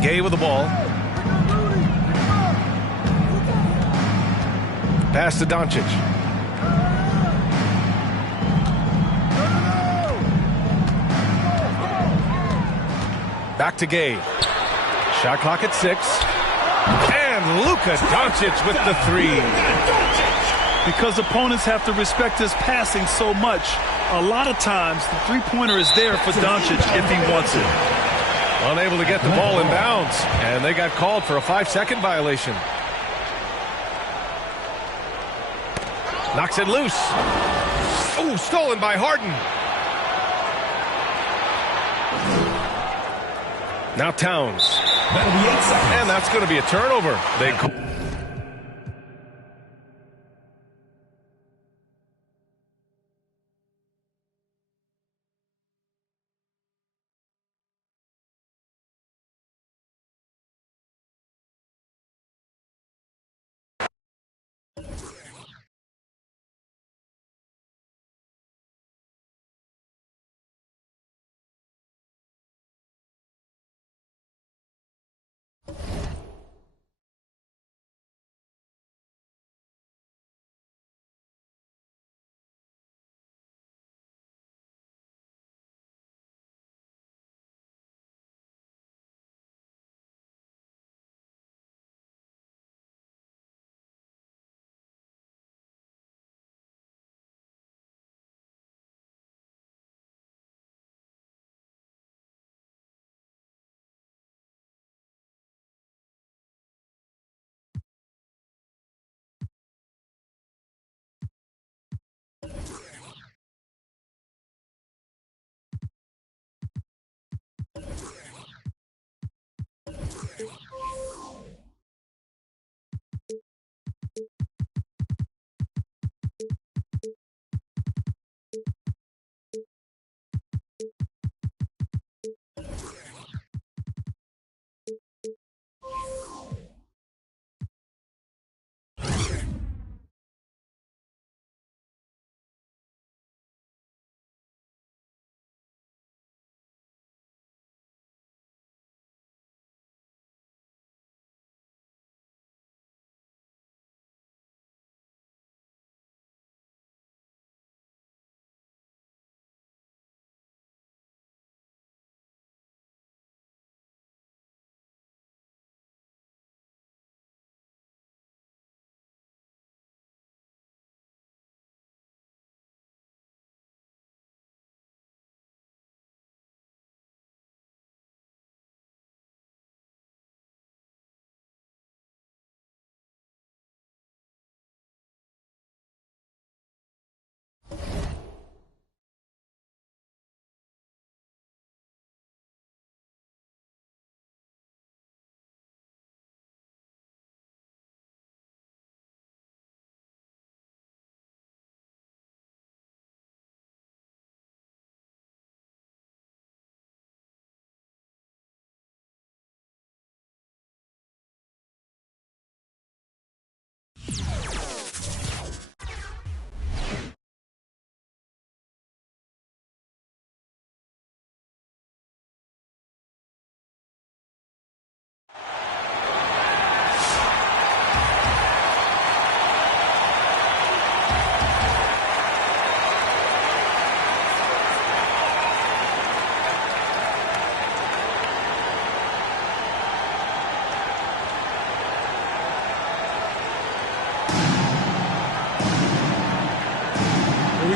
Gay with the ball. Pass to Doncic. Back to Gay. Shot clock at 6. And Luka Doncic with the 3. Because opponents have to respect his passing so much, a lot of times the three-pointer is there for Doncic if he wants it. Unable to get the ball in bounds, and they got called for a 5-second violation. Knocks it loose. Oh, stolen by Harden. Now Towns. And that's going to be a turnover. They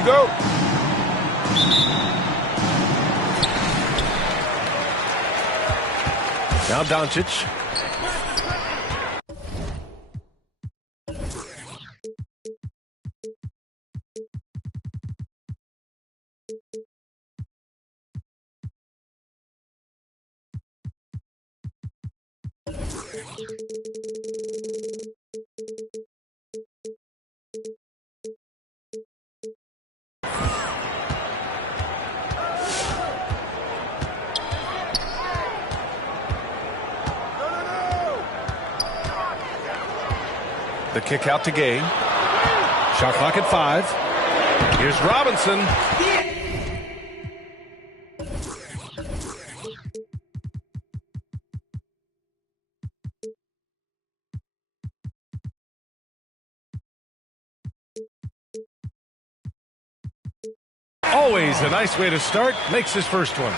we go. Now Doncic. The kick out to Gay. Shot clock at 5. Here's Robinson. Always a nice way to start. Makes his first one.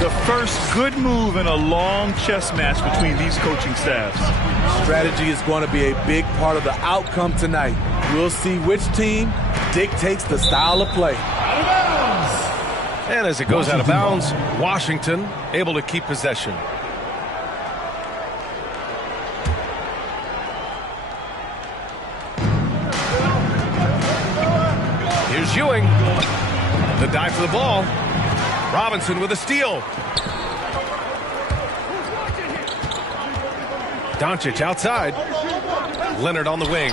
The first good move in a long chess match between these coaching staffs. Strategy is going to be a big part of the outcome tonight. We'll see which team dictates the style of play. And as it goes out of bounds, Washington able to keep possession. Here's Ewing. The dive for the ball. Robinson with a steal. Doncic outside. Leonard on the wing.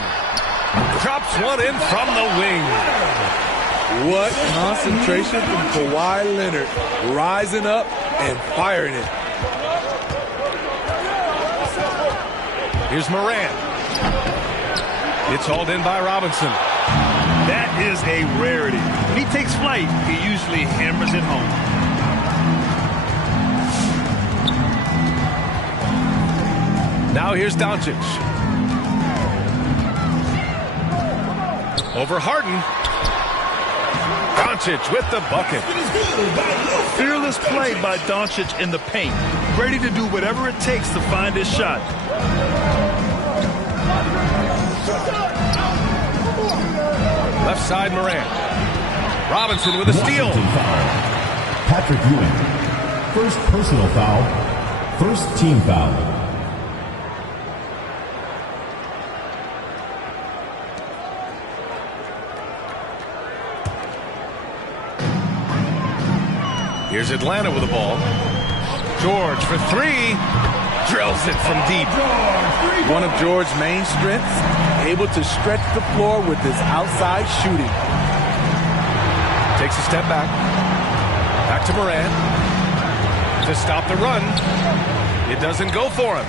Drops one in from the wing. What concentration from Kawhi Leonard. Rising up and firing it. Here's Morant. It's hauled in by Robinson. That is a rarity. When he takes flight, he usually hammers it home. Now here's Doncic. Over Harden. Doncic with the bucket. Fearless play by Doncic in the paint. Ready to do whatever it takes to find his shot. Left side, Morant. Robinson with a steal. Patrick Ewing. First personal foul. First team foul. Here's Atlanta with the ball. George for 3. Drills it from deep. One of George's main strengths, able to stretch the floor with his outside shooting. Takes a step back. Back to Morant. To stop the run. It doesn't go for him.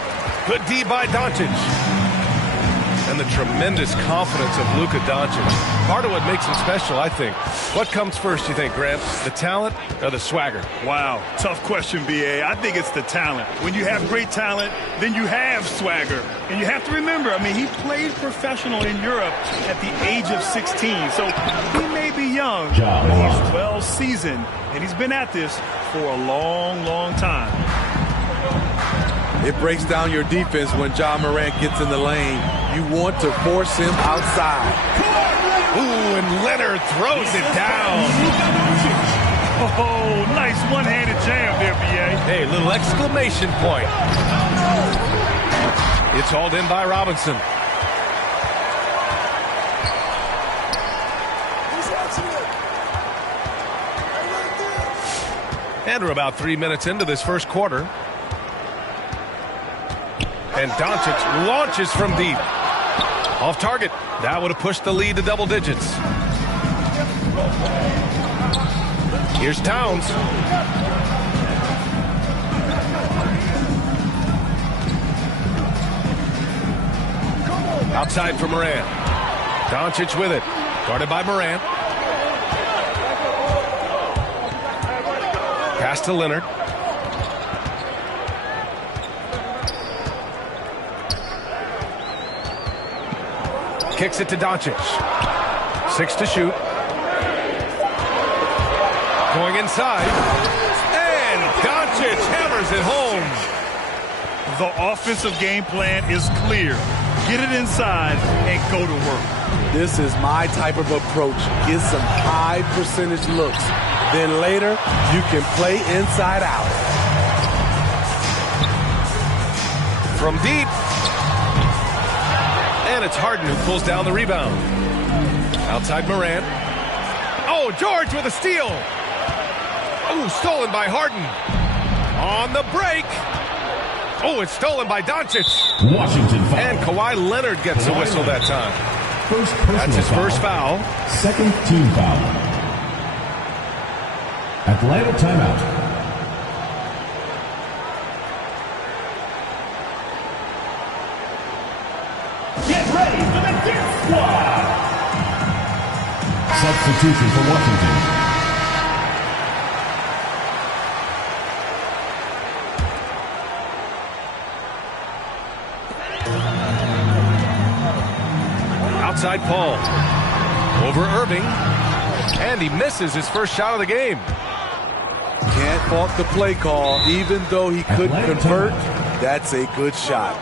Good D by Doncic. And the tremendous confidence of Luka Doncic. Part of what makes him special, I think. What comes first, you think, Grant? The talent or the swagger? Wow, tough question, B.A. I think it's the talent. When you have great talent, then you have swagger. And you have to remember, I mean, he played professional in Europe at the age of 16. So he may be young, but he's well seasoned. And he's been at this for a long, long time. It breaks down your defense when Ja Morant gets in the lane. You want to force him outside. Ooh, and Leonard throws it down. Oh, nice one-handed jam there, B.A. Hey, little exclamation point. It's hauled in by Robinson. And we're about 3 minutes into this first quarter. And Doncic launches from deep. Off target. That would have pushed the lead to double digits. Here's Towns. Outside for Morant. Doncic with it. Guarded by Morant. Pass to Leonard. Kicks it to Doncic. 6 to shoot. Going inside. And Doncic hammers it home. The offensive game plan is clear. Get it inside and go to work. This is my type of approach. Get some high percentage looks. Then later, you can play inside out. From deep. And it's Harden who pulls down the rebound. Outside Morant. Oh, George with a steal. Oh, stolen by Harden. On the break. Oh, it's stolen by Doncic. Washington foul. And Kawhi Leonard gets a whistle that time. That's his first foul. Second team foul. Atlanta timeout. Get ready for the Death Squad. Substitution for Washington. Outside Paul. Over Irving. And he misses his first shot of the game. Can't fault the play call. Even though he couldn't convert, that's a good shot.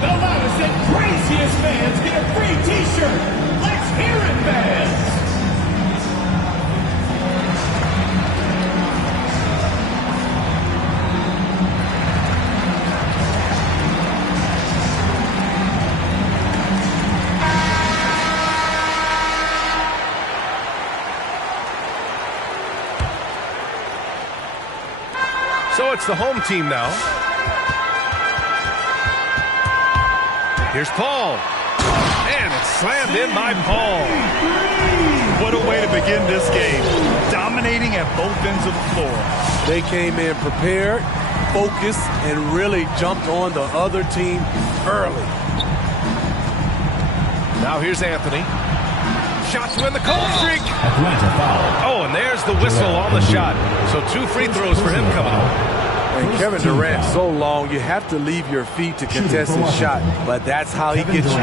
The loudest and craziest fans get a free t-shirt. Let's hear it, fans. So it's the home team now. Here's Paul. And it's slammed in by Paul. What a way to begin this game. Dominating at both ends of the floor. They came in prepared, focused, and really jumped on the other team early. Now here's Anthony. Shot to win the cold streak. Atlanta foul. Oh, and there's the whistle on the shot. So 2 free throws for him coming up. And Kevin Durant's so long, you have to leave your feet to contest his shot. But that's how he gets you.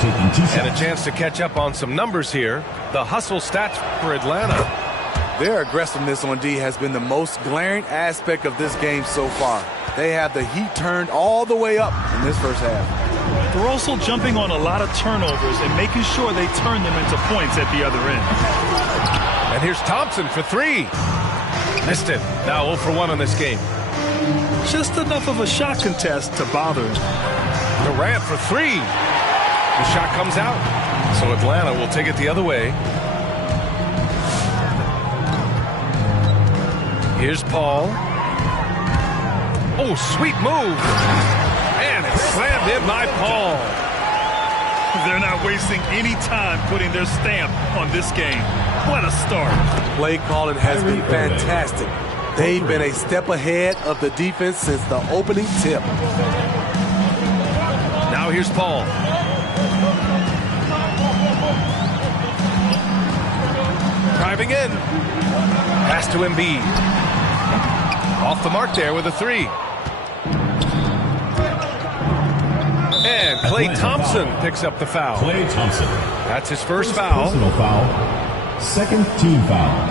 Taking 2 shots. And a chance to catch up on some numbers here. The hustle stats for Atlanta. Their aggressiveness on D has been the most glaring aspect of this game so far. They have the heat turned all the way up in this first half. They're also jumping on a lot of turnovers and making sure they turn them into points at the other end. And here's Thompson for 3. Missed it. Now 0 for 1 in this game. Just enough of a shot contest to bother him. Durant for 3. The shot comes out. So Atlanta will take it the other way. Here's Paul. Oh, sweet move. And it's slammed in by Paul. They're not wasting any time putting their stamp on this game. What a start. Play calling has been fantastic. They've been a step ahead of the defense since the opening tip. Now here's Paul. Driving in. Pass to Embiid. Off the mark there with a 3. And Klay Thompson picks up the foul. Klay Thompson. That's his first foul. Personal foul. Second team foul.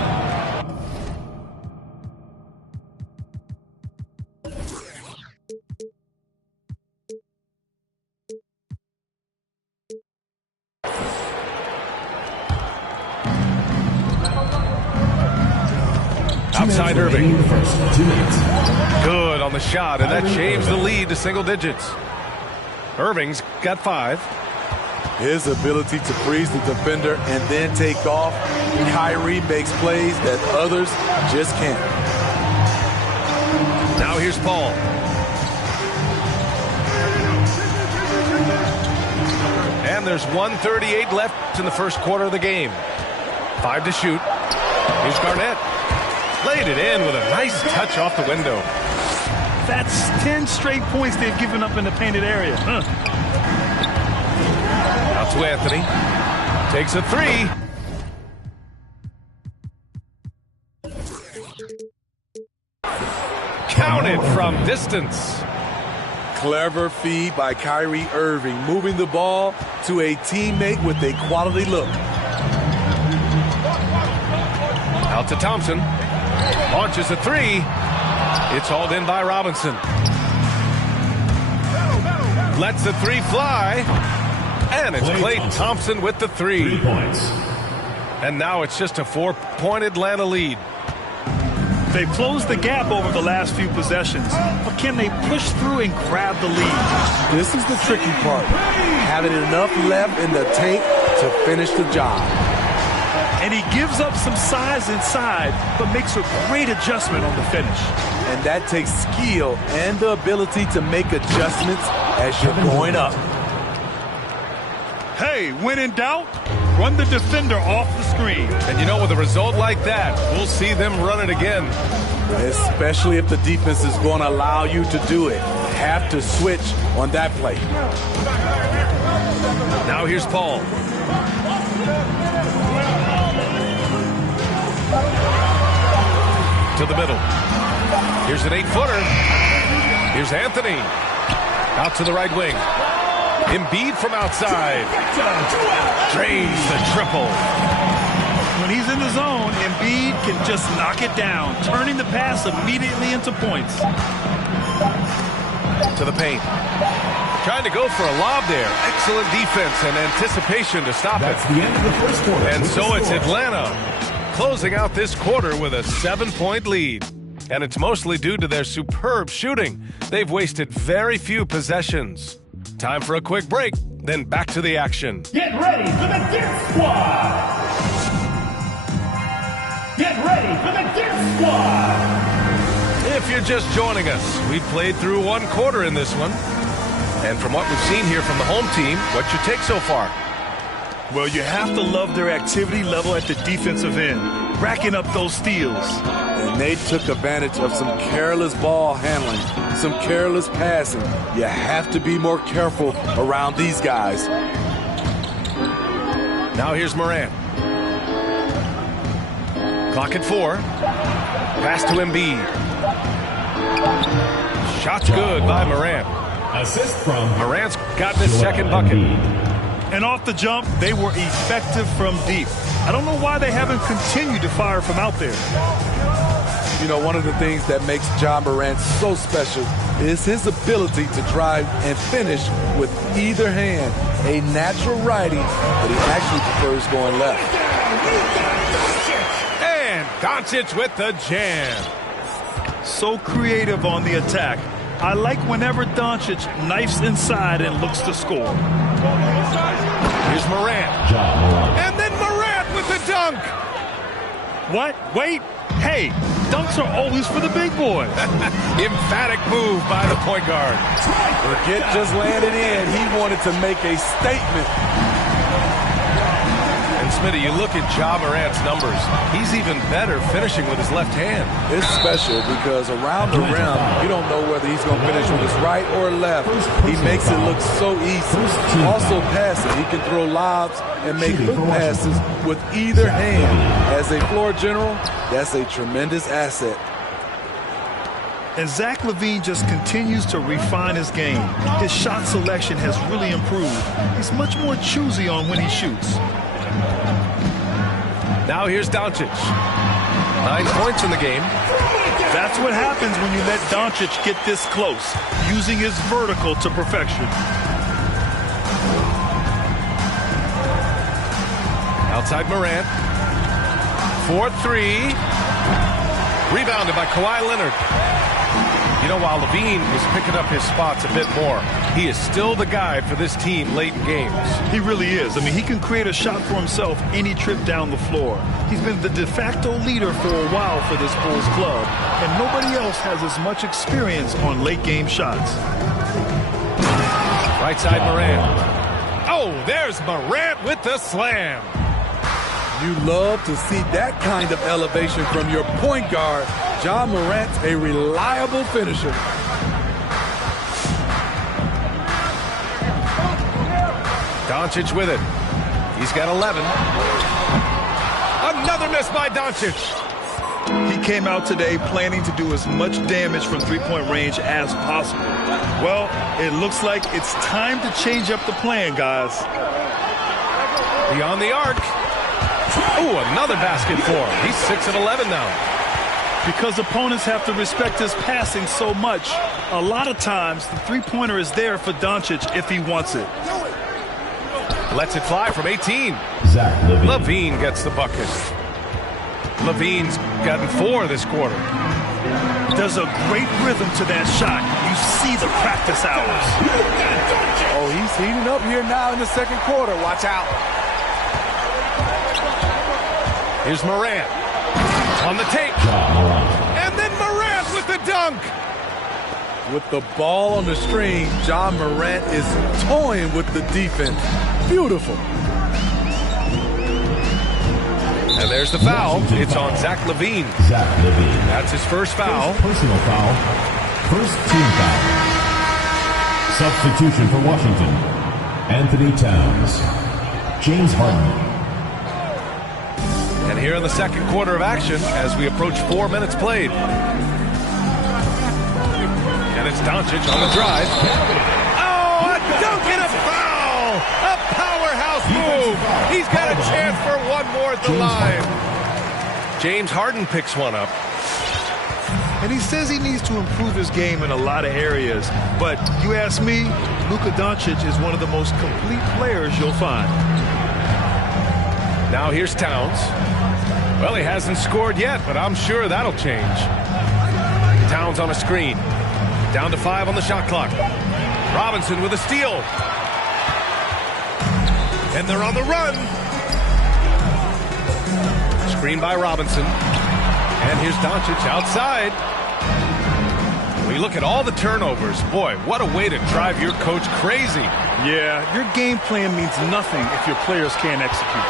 Outside Irving. The first 2 minutes. Good on the shot, and that shaves the lead to single digits. Irving's got 5. His ability to freeze the defender and then take off. Kyrie makes plays that others just can't. Now here's Paul. And there's 1:38 left in the first quarter of the game. 5 to shoot. Here's Garnett. Laid it in with a nice touch off the window. That's 10 straight points they've given up in the painted area. Out to Anthony. Takes a 3. Counted from distance. Clever feed by Kyrie Irving, moving the ball to a teammate with a quality look. Out to Thompson. Launches a 3. It's hauled in by Robinson. Lets the 3 fly. And it's Klay Thompson with the 3. 3 points. And now it's just a 4-point Atlanta lead. They've closed the gap over the last few possessions, but can they push through and grab the lead? This is the tricky part. Having enough left in the tank to finish the job. And he gives up some size inside, but makes a great adjustment on the finish. And that takes skill and the ability to make adjustments as you're going up. Hey, when in doubt, run the defender off the screen. And you know, with a result like that, we'll see them run it again. Especially if the defense is going to allow you to do it. Have to switch on that play. Now here's Paul. To the middle. Here's an 8-footer. Here's Anthony. Out to the right wing. Embiid from outside. Drains the triple. When he's in the zone, Embiid can just knock it down, turning the pass immediately into points. To the paint. Trying to go for a lob there. Excellent defense and anticipation to stop That's it. the end of the first quarter. And With so the it's score. Atlanta closing out this quarter with a 7-point lead. And it's mostly due to their superb shooting. They've wasted very few possessions. Time for a quick break, then back to the action. Get ready for the Dip Squad! Get ready for the Dip Squad! If you're just joining us, we played through one quarter in this one. And from what we've seen here from the home team, what's your take so far? Well, you have to love their activity level at the defensive end, racking up those steals. And they took advantage of some careless ball handling, some careless passing. You have to be more careful around these guys. Now here's Morant. Clock at 4. Pass to Embiid. Shot's good by Morant. Assist from Morant's gotten his second bucket. And off the jump, they were effective from deep. I don't know why they haven't continued to fire from out there. You know, one of the things that makes John Morant so special is his ability to drive and finish with either hand. A natural righty, but he actually prefers going left. And Doncic with the jam. So creative on the attack. I like whenever Doncic knifes inside and looks to score. Here's Morant. Ja Morant. And then Morant with the dunk. What? Wait. Hey, dunks are always for the big boys. Emphatic move by the point guard. Forget just landed in. He wanted to make a statement. And Smitty, you look at Ja Morant's numbers. He's even better finishing with his left hand. It's special because around the rim, you don't know whether he's going to finish with his right or left. He makes it look so easy. Also passing. He can throw lobs and make hook passes with either hand. As a floor general, that's a tremendous asset. And Zach LaVine just continues to refine his game. His shot selection has really improved. He's much more choosy on when he shoots. Now here's Doncic. 9 points in the game. That's what happens when you let Doncic get this close, using his vertical to perfection. Outside Morant. 4-3. Rebounded by Kawhi Leonard. You know, while LaVine was picking up his spots a bit more, he is still the guy for this team late in games. He really is. I mean, he can create a shot for himself any trip down the floor. He's been the de facto leader for a while for this Bulls club, and nobody else has as much experience on late game shots. Right side Morant. Oh, there's Morant with the slam. You love to see that kind of elevation from your point guard. Ja Morant's a reliable finisher. Doncic with it. He's got 11. Another miss by Doncic. He came out today planning to do as much damage from three-point range as possible. Well, it looks like it's time to change up the plan, guys. Beyond the arc. Oh, another basket for him. He's 6 of 11 now. Because opponents have to respect his passing so much, a lot of times the three-pointer is there for Doncic if he wants it. Lets it fly from 18. Zach Levine. Levine gets the bucket. Levine's gotten 4 this quarter. There's a great rhythm to that shot. You see the practice hours. Oh, he's heating up here now in the second quarter. Watch out. Here's Morant on the tape. And then Morant with the dunk. With the ball on the string, John Morant is toying with the defense. Beautiful. And there's the foul. It's on Zach Levine. Zach Levine. That's his first foul. Personal foul. First team foul. Substitution for Washington. Anthony Towns. James Harden. And here in the second quarter of action as we approach 4 minutes played. And it's Doncic on the drive. Oh, a dunk and a foul! A powerhouse move! He's got a chance for one more at the line. James Harden picks one up. And he says he needs to improve his game in a lot of areas. But you ask me, Luka Doncic is one of the most complete players you'll find. Now here's Towns. Well, he hasn't scored yet, but I'm sure that'll change. Towns on a screen. Down to 5 on the shot clock. Robinson with a steal. And they're on the run. Screen by Robinson. And here's Doncic outside. We look at all the turnovers. Boy, what a way to drive your coach crazy. Yeah, your game plan means nothing if your players can't execute.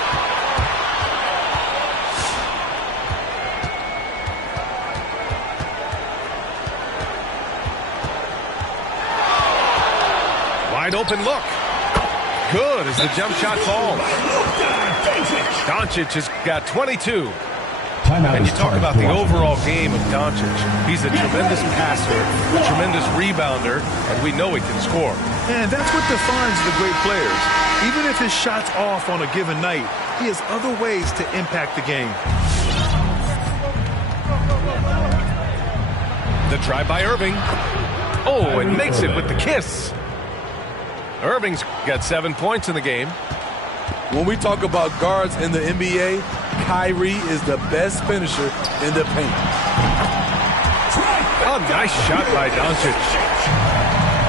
Wide open look. Good as the jump shot falls. Doncic has got 22. And you talk about the overall game of Doncic. He's a tremendous passer, a tremendous rebounder, and we know he can score. And that's what defines the great players. Even if his shot's off on a given night, he has other ways to impact the game. The drive by Irving. Oh, and makes it with the kiss. Irving's got 7 points in the game. When we talk about guards in the NBA, Kyrie is the best finisher in the paint. Oh, nice shot by Doncic.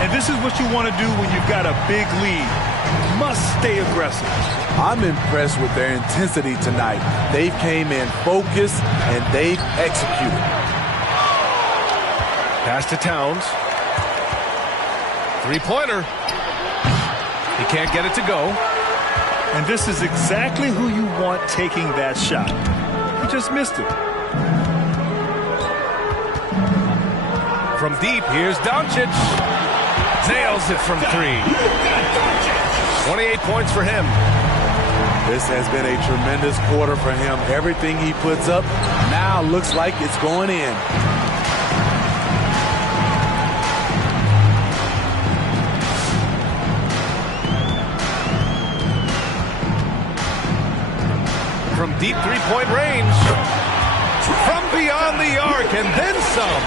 And this is what you want to do when you've got a big lead. You must stay aggressive. I'm impressed with their intensity tonight. They came in focused and they've executed. Pass to Towns. Three-pointer. He can't get it to go. And this is exactly who you want taking that shot. He just missed it. From deep, here's Doncic. Nails it from 3. 28 points for him. This has been a tremendous quarter for him. Everything he puts up now looks like it's going in. From deep three-point range. From beyond the arc and then some.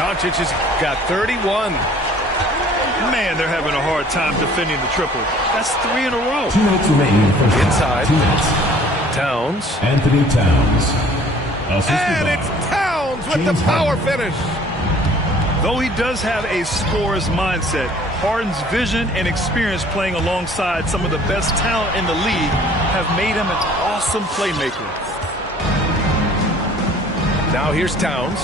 Doncic has got 31. Man, they're having a hard time defending the triple. That's 3 in a row. 2 minutes remaining in the first Inside. 2 minutes. Towns. Anthony Towns. And it's Towns with the power finish. Though he does have a scorer's mindset, Harden's vision and experience playing alongside some of the best talent in the league have made him an awesome playmaker. Now here's Towns.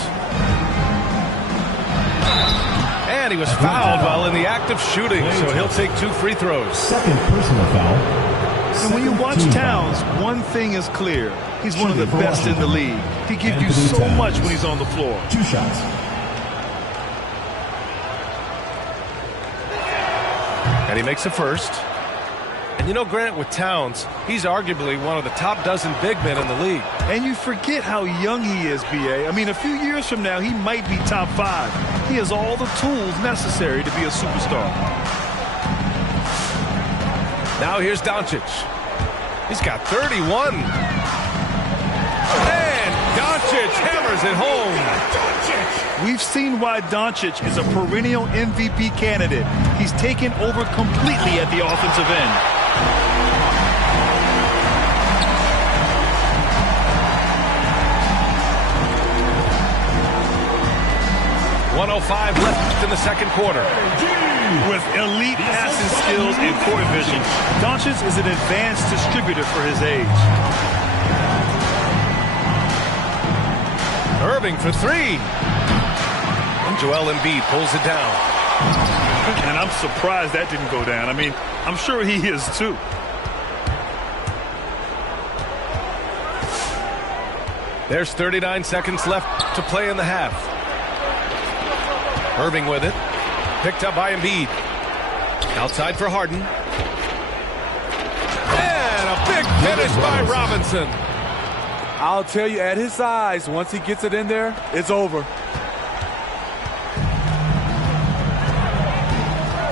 And he was fouled while in the act of shooting, so he'll take 2 free throws. Second personal foul. And when you watch Towns, one thing is clear. He's one of the best in the league. He gives you so much when he's on the floor. 2 shots. And he makes a first. And you know, Grant, with Towns, he's arguably one of the top dozen big men in the league. And you forget how young he is, B.A. I mean, a few years from now, he might be top 5. He has all the tools necessary to be a superstar. Now here's Doncic. He's got 31. And Doncic hammers it home. We've seen why Doncic is a perennial MVP candidate. He's taken over completely at the offensive end. .105 left in the second quarter. With elite passing skills and court vision, Doncic is an advanced distributor for his age. Irving for three. And Joel Embiid pulls it down. And I'm surprised that didn't go down. I mean, I'm sure he is too. There's 39 seconds left to play in the half. Irving with it. Picked up by Embiid. Outside for Harden. And a big finish by Robinson. I'll tell you, at his size, once he gets it in there, it's over.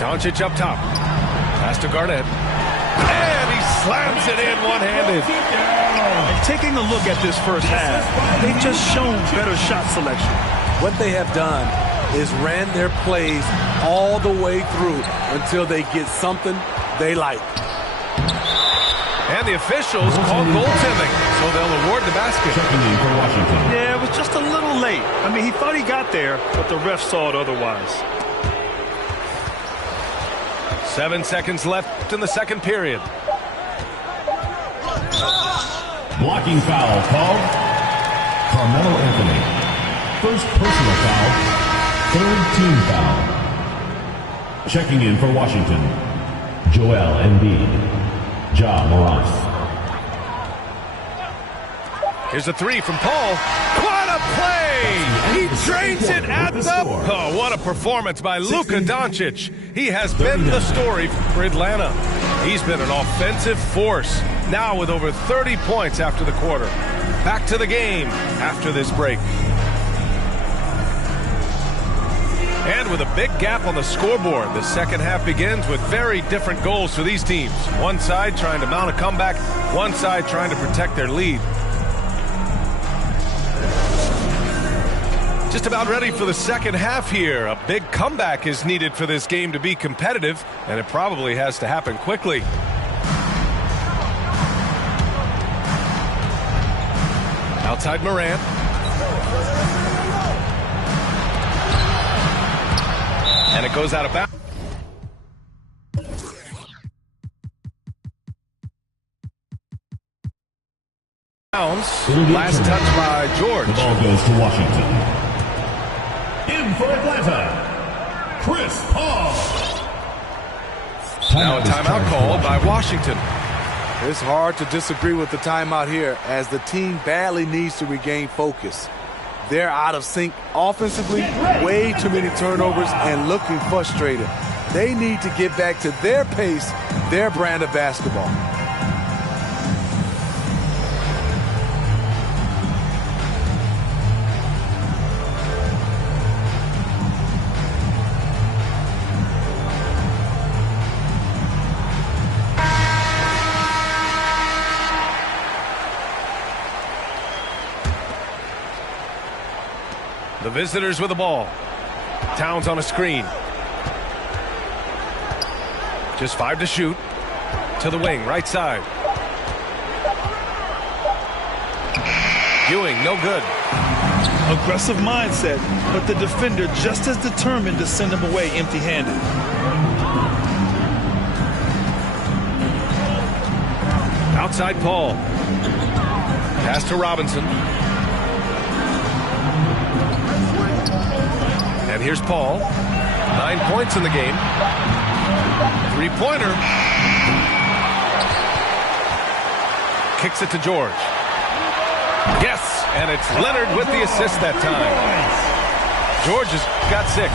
Doncic up top. Pass to Garnett. And he slams it in one-handed. And taking a look at this first half, they've just shown better shot selection. What they have done is ran their plays all the way through until they get something they like. And the officials called goaltending, so they'll award the basket. Yeah, it was just a little late. I mean, he thought he got there, but the ref saw it otherwise. 7 seconds left in the second period. Blocking foul called. Carmelo Anthony. First personal foul. Third team foul. Checking in for Washington, Joel Embiid. Ja Morant. Here's a three from Paul. What a play! He drains it at the... Oh, what a performance by Luka Doncic. He has been the story for Atlanta. He's been an offensive force, now with over 30 points after the quarter. Back to the game after this break. And with a big gap on the scoreboard, the second half begins with very different goals for these teams. One side trying to mount a comeback, one side trying to protect their lead. Just about ready for the second half here. A big comeback is needed for this game to be competitive, and it probably has to happen quickly. Outside Morant. And it goes out of bounds. Last touch by George. The ball goes to Washington. In for Atlanta, Chris Paul. Now a timeout called by Washington. It's hard to disagree with the timeout here, as the team badly needs to regain focus. They're out of sync offensively, way too many turnovers, and looking frustrated. They need to get back to their pace, their brand of basketball. The visitors with the ball. Towns on a screen. Just 5 to shoot. To the wing, right side. Ewing, no good. Aggressive mindset, but the defender just as determined to send him away empty-handed. Outside Paul. Pass to Robinson. And here's Paul. 9 points in the game. Three-pointer. Kicks it to George. Yes, and it's Leonard with the assist that time. George has got 6.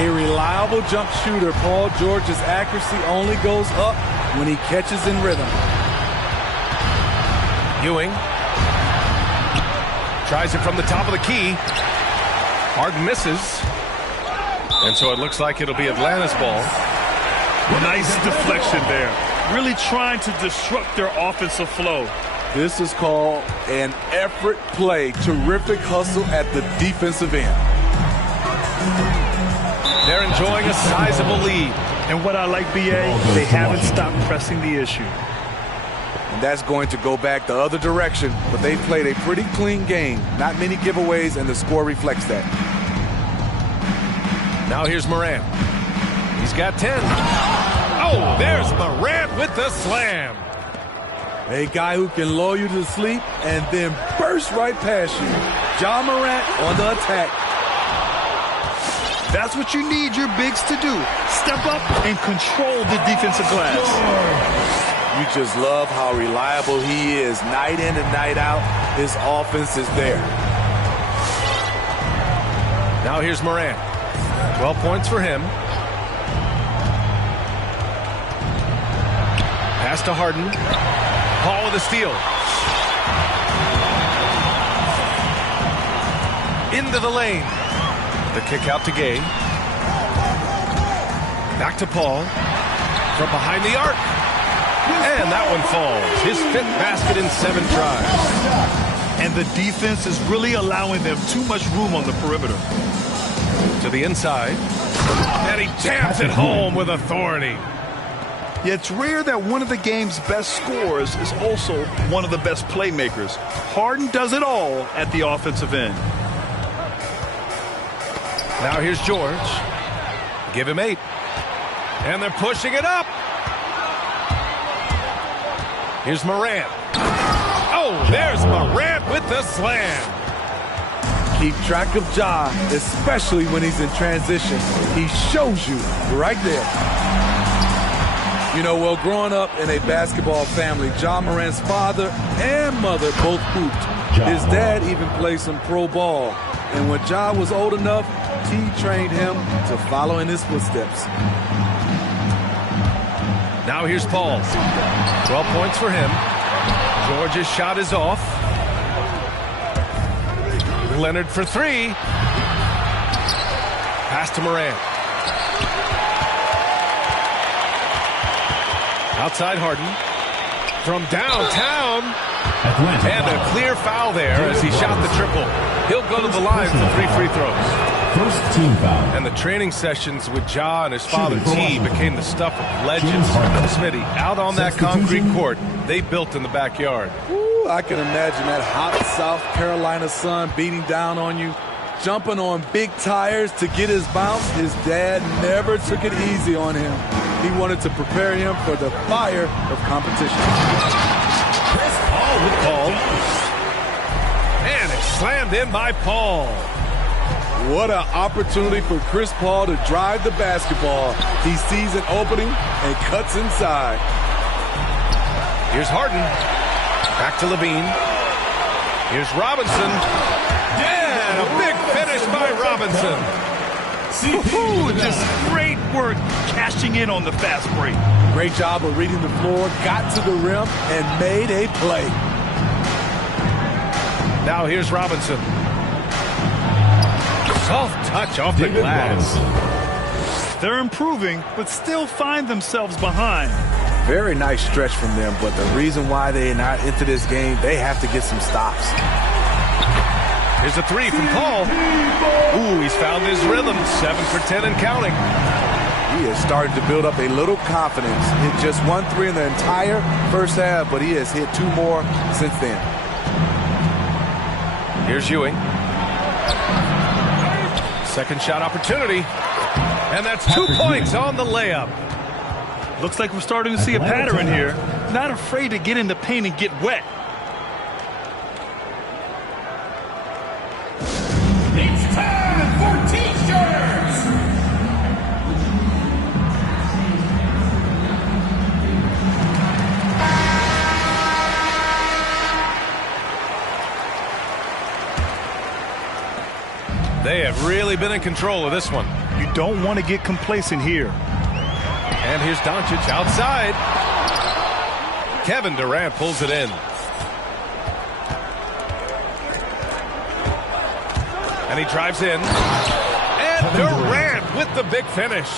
A reliable jump shooter, Paul George's accuracy only goes up when he catches in rhythm. Ewing tries it from the top of the key. Harden misses. And so it looks like it'll be Atlanta's ball. Nice deflection there. Really trying to disrupt their offensive flow. This is called an effort play. Terrific hustle at the defensive end. They're enjoying a sizable lead. And what I like, B.A., they haven't stopped pressing the issue. And that's going to go back the other direction, but they played a pretty clean game. Not many giveaways, and the score reflects that. Now here's Morant. He's got 10. Oh, there's Morant with the slam. A guy who can lull you to sleep and then burst right past you. Ja Morant on the attack. That's what you need your bigs to do. Step up and control the defensive glass. You just love how reliable he is. Night in and night out, his offense is there. Now here's Morant. 12 points for him. Pass to Harden. Paul with a steal. Into the lane. The kick out to Gay. Back to Paul. From behind the arc. And that one falls. His 5th basket in 7 tries. And the defense is really allowing them too much room on the perimeter. To the inside. And he jams it home with authority. Yeah, it's rare that one of the game's best scorers is also one of the best playmakers. Harden does it all at the offensive end. Now here's George. Give him 8. And they're pushing it up. Here's Morant. Oh, there's Morant with the slam. Keep track of Ja, especially when he's in transition. He shows you right there. You know, well, growing up in a basketball family, Ja Morant's father and mother both hooped. His dad even played some pro ball. And when Ja was old enough, T trained him to follow in his footsteps. Now here's Paul. 12 points for him. George's shot is off. Leonard for 3. Pass to Morant. Outside Harden. From downtown. And a clear foul there as he shot the triple. He'll go to the line for 3 free throws. First team foul. And the training sessions with Ja and his father T became the stuff of legends. Smitty, out on that concrete court they built in the backyard. Ooh, I can imagine that hot South Carolina sun beating down on you, jumping on big tires to get his bounce. His dad never took it easy on him. He wanted to prepare him for the fire of competition. Chris Paul with Paul. And it's slammed in by Paul. What an opportunity for Chris Paul to drive the basketball. He sees an opening and cuts inside. Here's Harden. Back to Levine. Here's Robinson. Yeah, a big finish by Robinson. Ooh, just great work cashing in on the fast break. Great job of reading the floor, got to the rim, and made a play. Now here's Robinson. Soft touch off the glass. They're improving, but still find themselves behind. Very nice stretch from them, but the reason why they're not into this game, they have to get some stops. Here's a 3 from Paul. Ooh, he's found his rhythm. 7 for 10 and counting. He is starting to build up a little confidence. Hit just 1 3 in the entire first half, but he has hit 2 more since then. Here's Ewing. Second shot opportunity. And that's 2 points on the layup. Looks like we're starting to see a pattern here. Not afraid to get in the paint and get wet. It's time for T-shirts! They have really been in control of this one. You don't want to get complacent here. And here's Doncic outside. Kevin Durant pulls it in. And he drives in. And Durant with the big finish.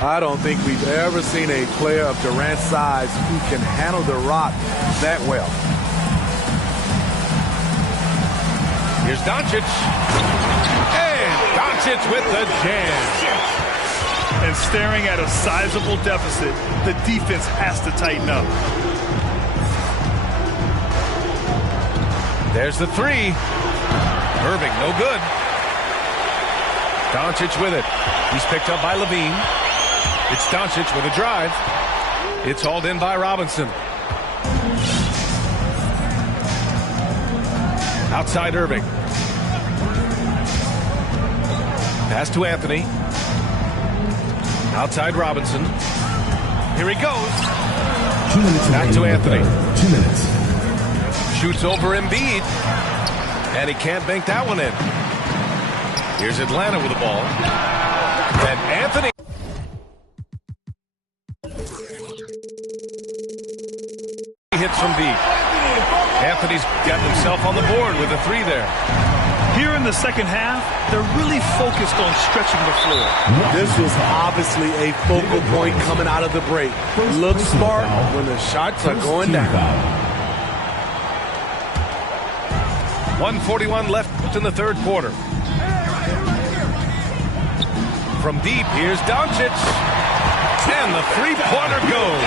I don't think we've ever seen a player of Durant's size who can handle the rock that well. Here's Doncic. And Doncic with the jam. And staring at a sizable deficit, the defense has to tighten up. There's the three. Irving, no good. Doncic with it. He's picked up by Levine. It's Doncic with a drive. It's hauled in by Robinson. Outside Irving. Pass to Anthony. Outside Robinson. Here he goes. 2 minutes. Back to Anthony. 2 minutes. Shoots over Embiid. And he can't bank that one in. Here's Atlanta with the ball. And Anthony. Hits from deep. Anthony's got himself on the board with a three there. Here in the second half, they're really focused on stretching the floor. This was obviously a focal point coming out of the break. Look smart when the shots are going down. 1:41 left in the third quarter. From deep, here's Doncic. And the three-pointer goes.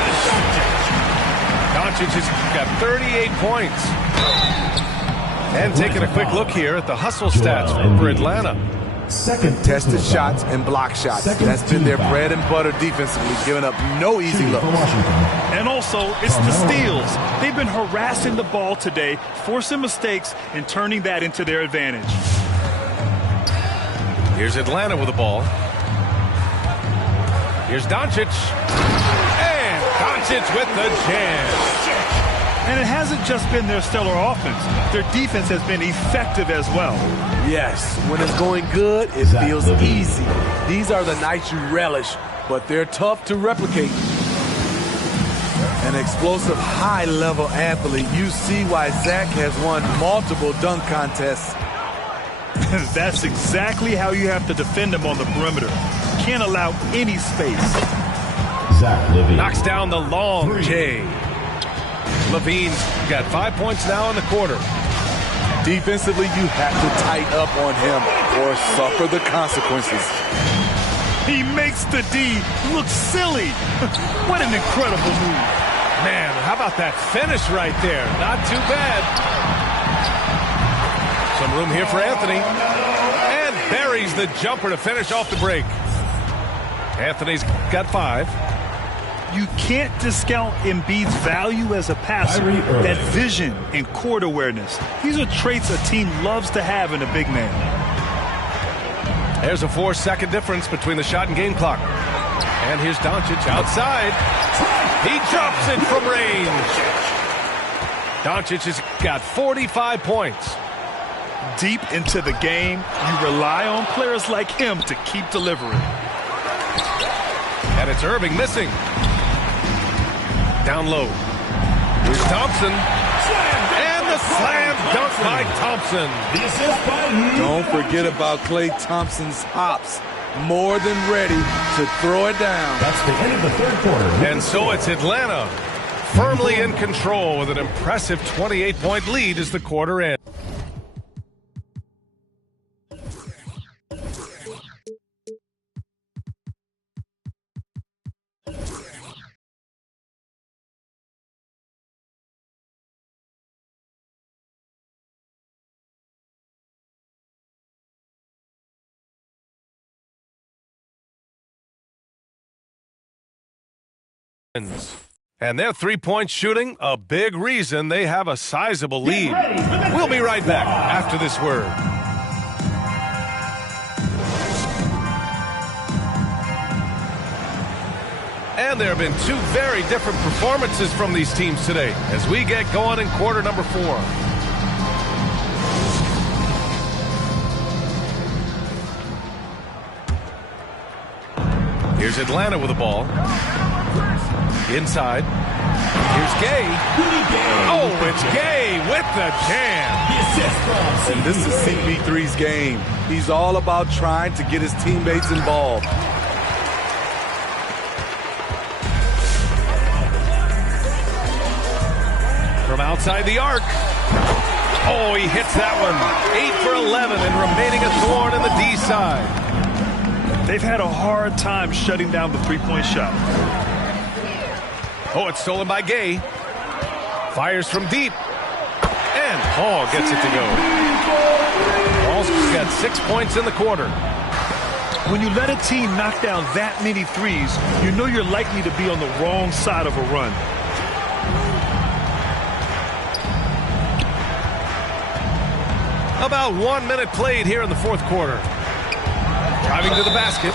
Doncic has got 38 points. And taking a quick look here at the hustle stats for Atlanta. Contested shots and block shots. That's been their bread and butter defensively, giving up no easy looks. And also, it's the steals. They've been harassing the ball today, forcing mistakes, and turning that into their advantage. Here's Atlanta with the ball. Here's Doncic. And Doncic with the jam. And it hasn't just been their stellar offense. Their defense has been effective as well. Yes, when it's going good, it feels easy. These are the nights you relish, but they're tough to replicate. An explosive, high-level athlete. You see why Zach has won multiple dunk contests. That's exactly how you have to defend him on the perimeter. Can't allow any space. Zach Levine knocks down the long J. Levine's got 5 points now in the quarter. Defensively, you have to tighten up on him or suffer the consequences. He makes the D look silly. What an incredible move. Man, how about that finish right there? Not too bad. Some room here for Anthony. And buries the jumper to finish off the break. Anthony's got 5. You can't discount Embiid's value as a passer. That vision and court awareness. These are traits a team loves to have in a big man. There's a 4-second difference between the shot and game clock. And here's Doncic outside. He drops it from range. Doncic has got 45 points. Deep into the game, you rely on players like him to keep delivering. And it's Irving missing. Down low. Here's Thompson. And the slam dunk by Thompson. Don't forget about Klay Thompson's hops. More than ready to throw it down. That's the end of the third quarter. And so it's Atlanta firmly in control with an impressive 28-point lead as the quarter ends. And their three-point shooting, a big reason they have a sizable lead. We'll be right back after this word. And there have been two very different performances from these teams today as we get going in quarter number 4. Here's Atlanta with the ball. Inside. Here's Gay. Oh, it's Gay with the jam. And this is CP3's game. He's all about trying to get his teammates involved. From outside the arc. Oh, he hits that one. 8 for 11 and remaining a thorn in the D side. They've had a hard time shutting down the three-point shot. Oh, it's stolen by Gay. Fires from deep. And Paul gets it to go. Paul's got 6 points in the quarter. When you let a team knock down that many threes, you know you're likely to be on the wrong side of a run. About 1 minute played here in the fourth quarter. Driving to the basket.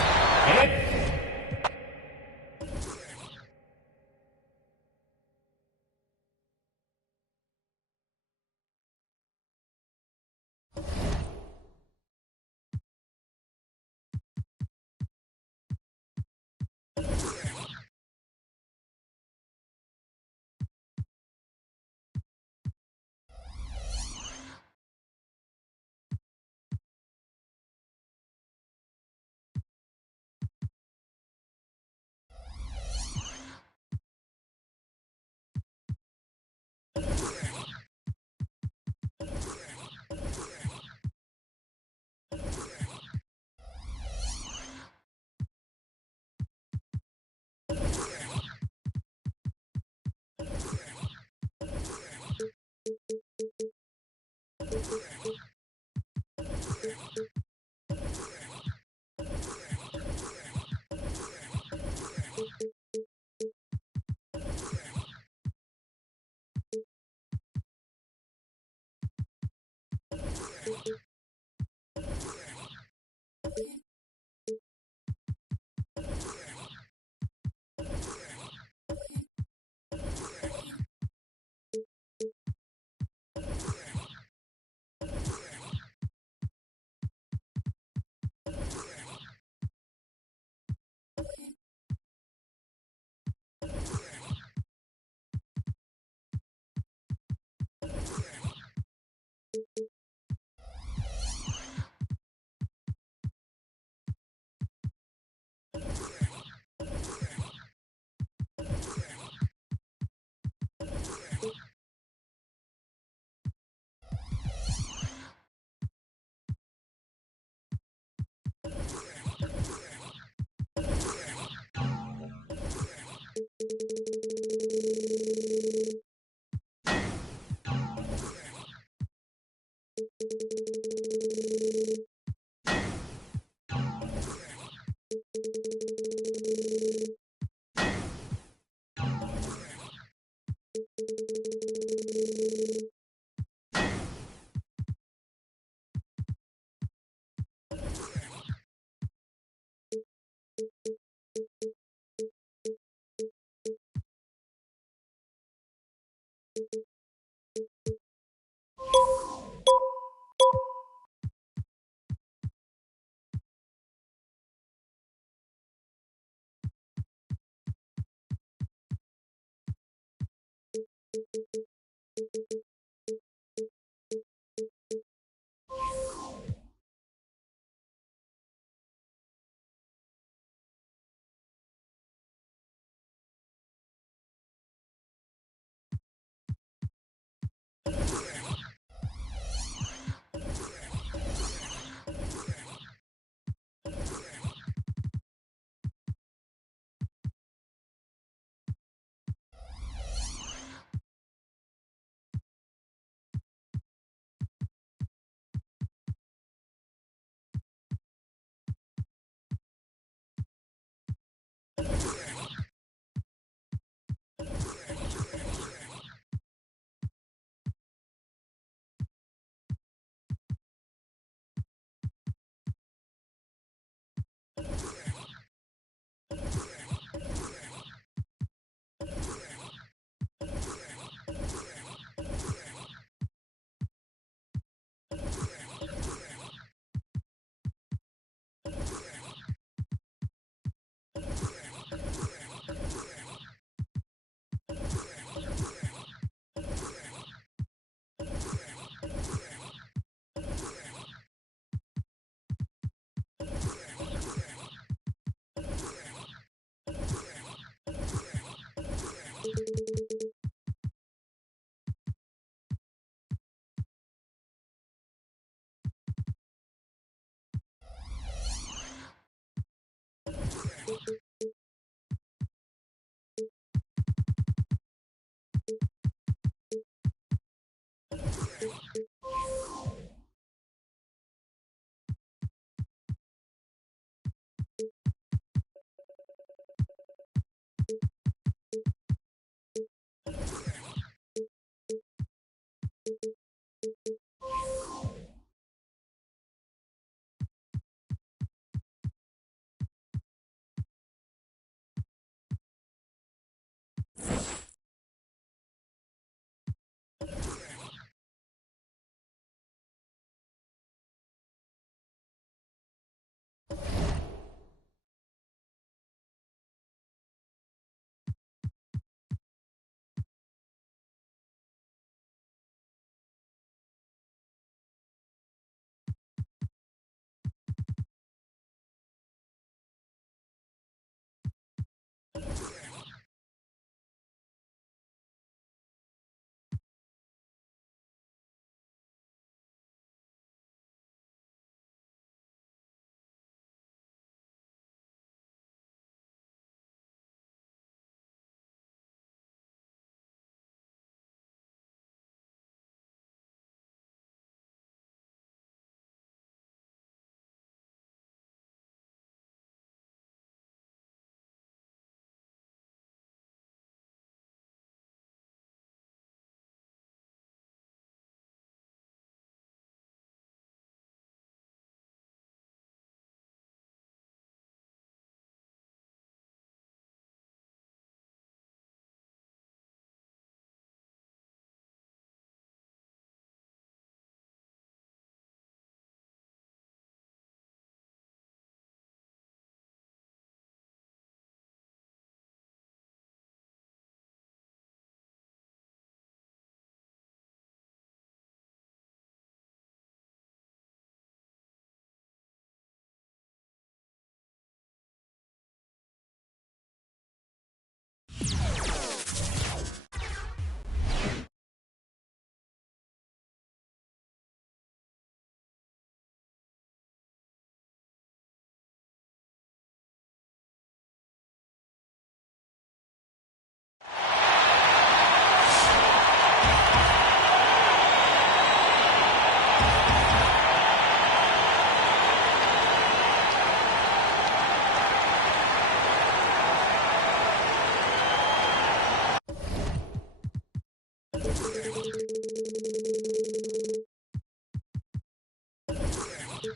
Here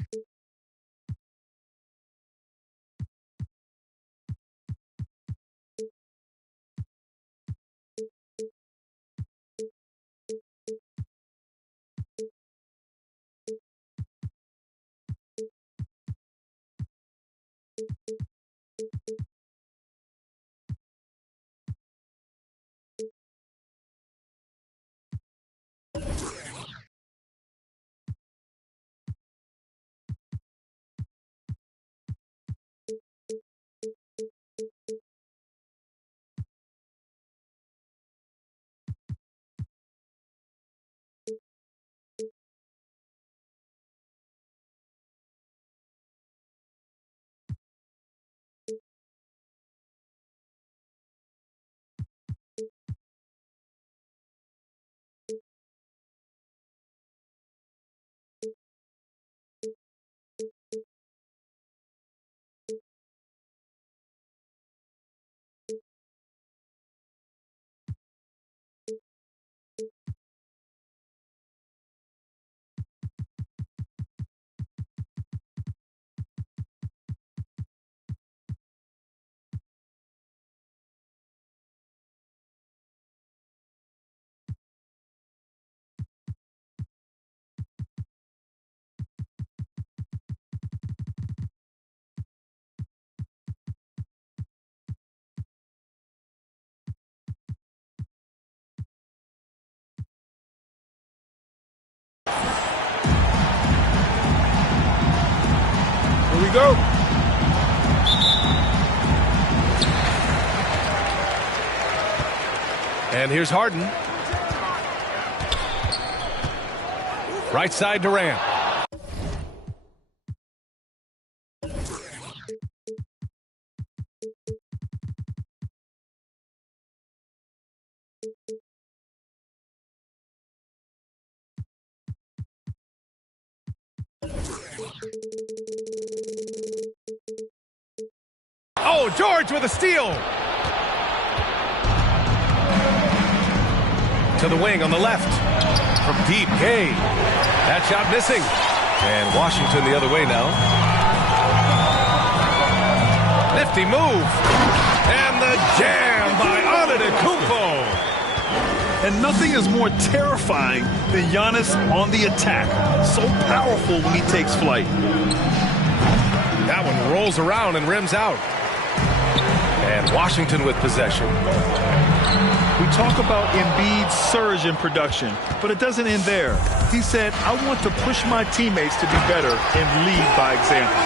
we go. And here's Harden. Right side Durant. Oh, George with a steal. To the wing on the left. From deep, Gay. That shot missing. And Washington the other way now. Nifty move. And the jam by Antetokounmpo. And nothing is more terrifying than Giannis on the attack. So powerful when he takes flight. That one rolls around and rims out. And Washington with possession. We talk about Embiid's surge in production, but it doesn't end there. He said, I want to push my teammates to be better and lead by example.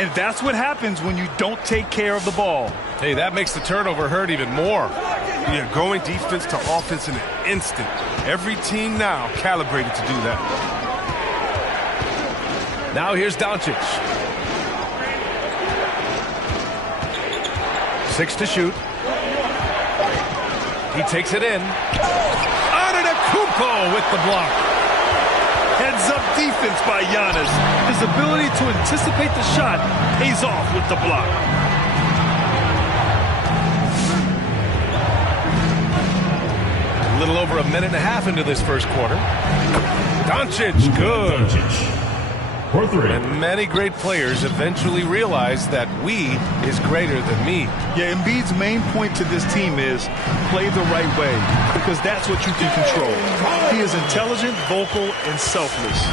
And that's what happens when you don't take care of the ball. Hey, that makes the turnover hurt even more. Yeah, going defense to offense in an instant. Every team now calibrated to do that. Now here's Doncic. 6 to shoot. He takes it in. Antetokounmpo with the block. Heads-up defense by Giannis. His ability to anticipate the shot pays off with the block. A little over a minute and a half into this first quarter. Doncic, good. For three. And many great players eventually realize that we is greater than me. Yeah, Embiid's main point to this team is play the right way, because that's what you can control. He is intelligent, vocal, and selfless.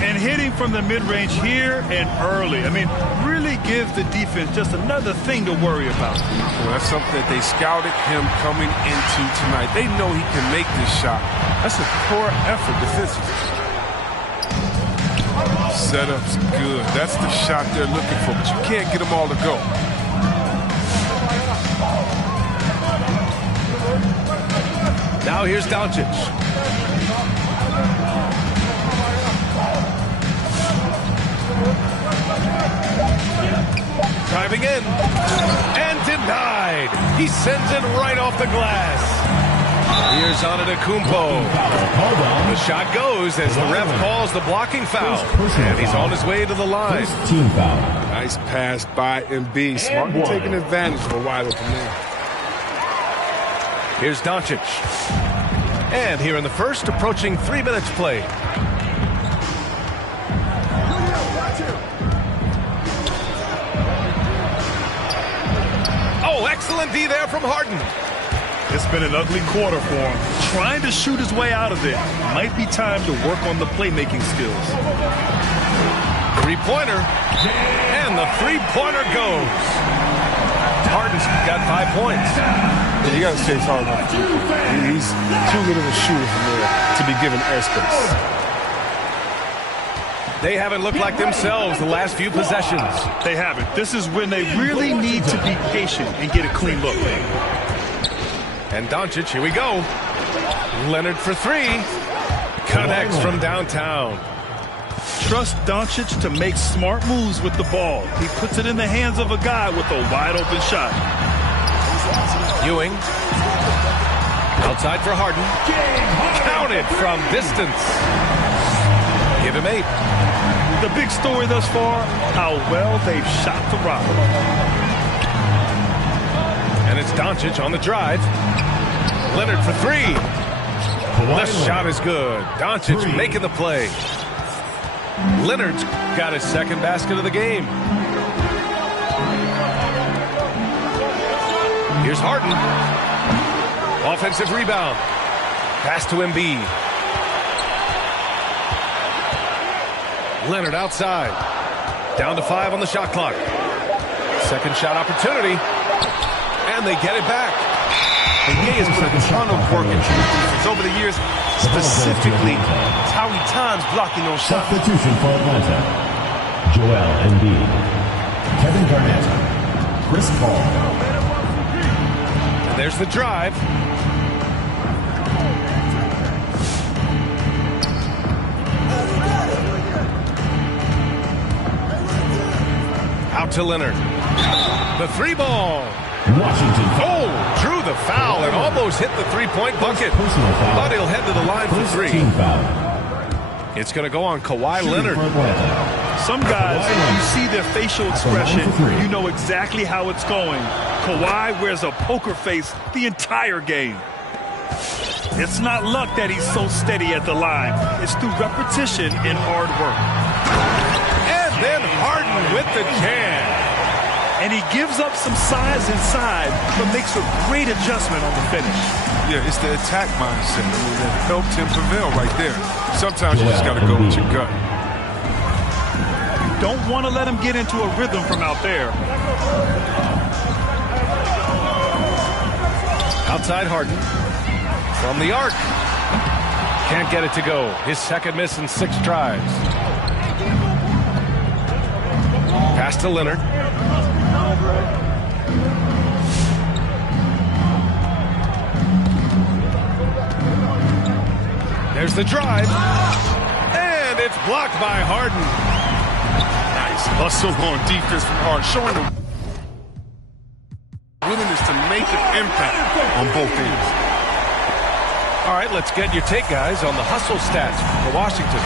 And hitting from the mid-range here and early. I mean, really gives the defense just another thing to worry about. Well, that's something that they scouted him coming into tonight. They know he can make this shot. That's a poor effort defensively. Setup's good. That's the shot they're looking for, but you can't get them all to go. Now here's Doncic. Driving in. And denied. He sends it right off the glass. Here's Antetokounmpo. The shot goes as the ref calls the blocking foul. And he's on his way to the line. Team foul. Nice pass by Embiid. Smartly taking advantage of a wide open man. Here's Doncic. And here in the first, approaching 3 minutes played. Oh, excellent D there from Harden. It's been an ugly quarter for him. Trying to shoot his way out of it. Might be time to work on the playmaking skills. Three-pointer. And the three-pointer goes. Harden's got 5 points. Yeah, you got to chase hard enough. He's too good of a shooter from there to be given airspace. They haven't looked like themselves the last few possessions. They haven't. This is when they really need to be patient and get a clean look. And Doncic, here we go. Leonard for three. Connects from downtown. Trust Doncic to make smart moves with the ball. He puts it in the hands of a guy with a wide-open shot. Ewing. Outside for Harden. Counted from distance. Give him 8. The big story thus far, how well they've shot the rock. And it's Doncic on the drive. Leonard for three. The shot is good. Doncic making the play. Leonard's got his second basket of the game. Here's Harden. Offensive rebound. Pass to Embiid. Leonard outside. Down to 5 on the shot clock. Second shot opportunity. And they get it back. And Ye has put a ton of work into the defense over the years, specifically how he times blocking those shots. Substitution for Atlanta. Joel Embiid, Kevin Garnett, Chris Paul. And there's the drive. Out to Leonard. The three ball. Washington. Oh, drew the foul and almost hit the three-point bucket. But he'll head to the line for three. It's going to go on Kawhi Leonard. Some guys, when you see their facial expression, you know exactly how it's going. Kawhi wears a poker face the entire game. It's not luck that he's so steady at the line. It's through repetition and hard work. And then Harden with the jam. And he gives up some size inside, but makes a great adjustment on the finish. Yeah, it's the attack mindset. I mean, that helped him prevail right there. Sometimes you just got to go with your gut. You don't want to let him get into a rhythm from out there. Outside Harden. From the arc. Can't get it to go. His second miss in 6 drives. Pass to Leonard. There's the drive. And it's blocked by Harden. Nice hustle on defense from Harden, showing the willingness to make an impact on both ends. All right, let's get your take, guys, on the hustle stats for Washington.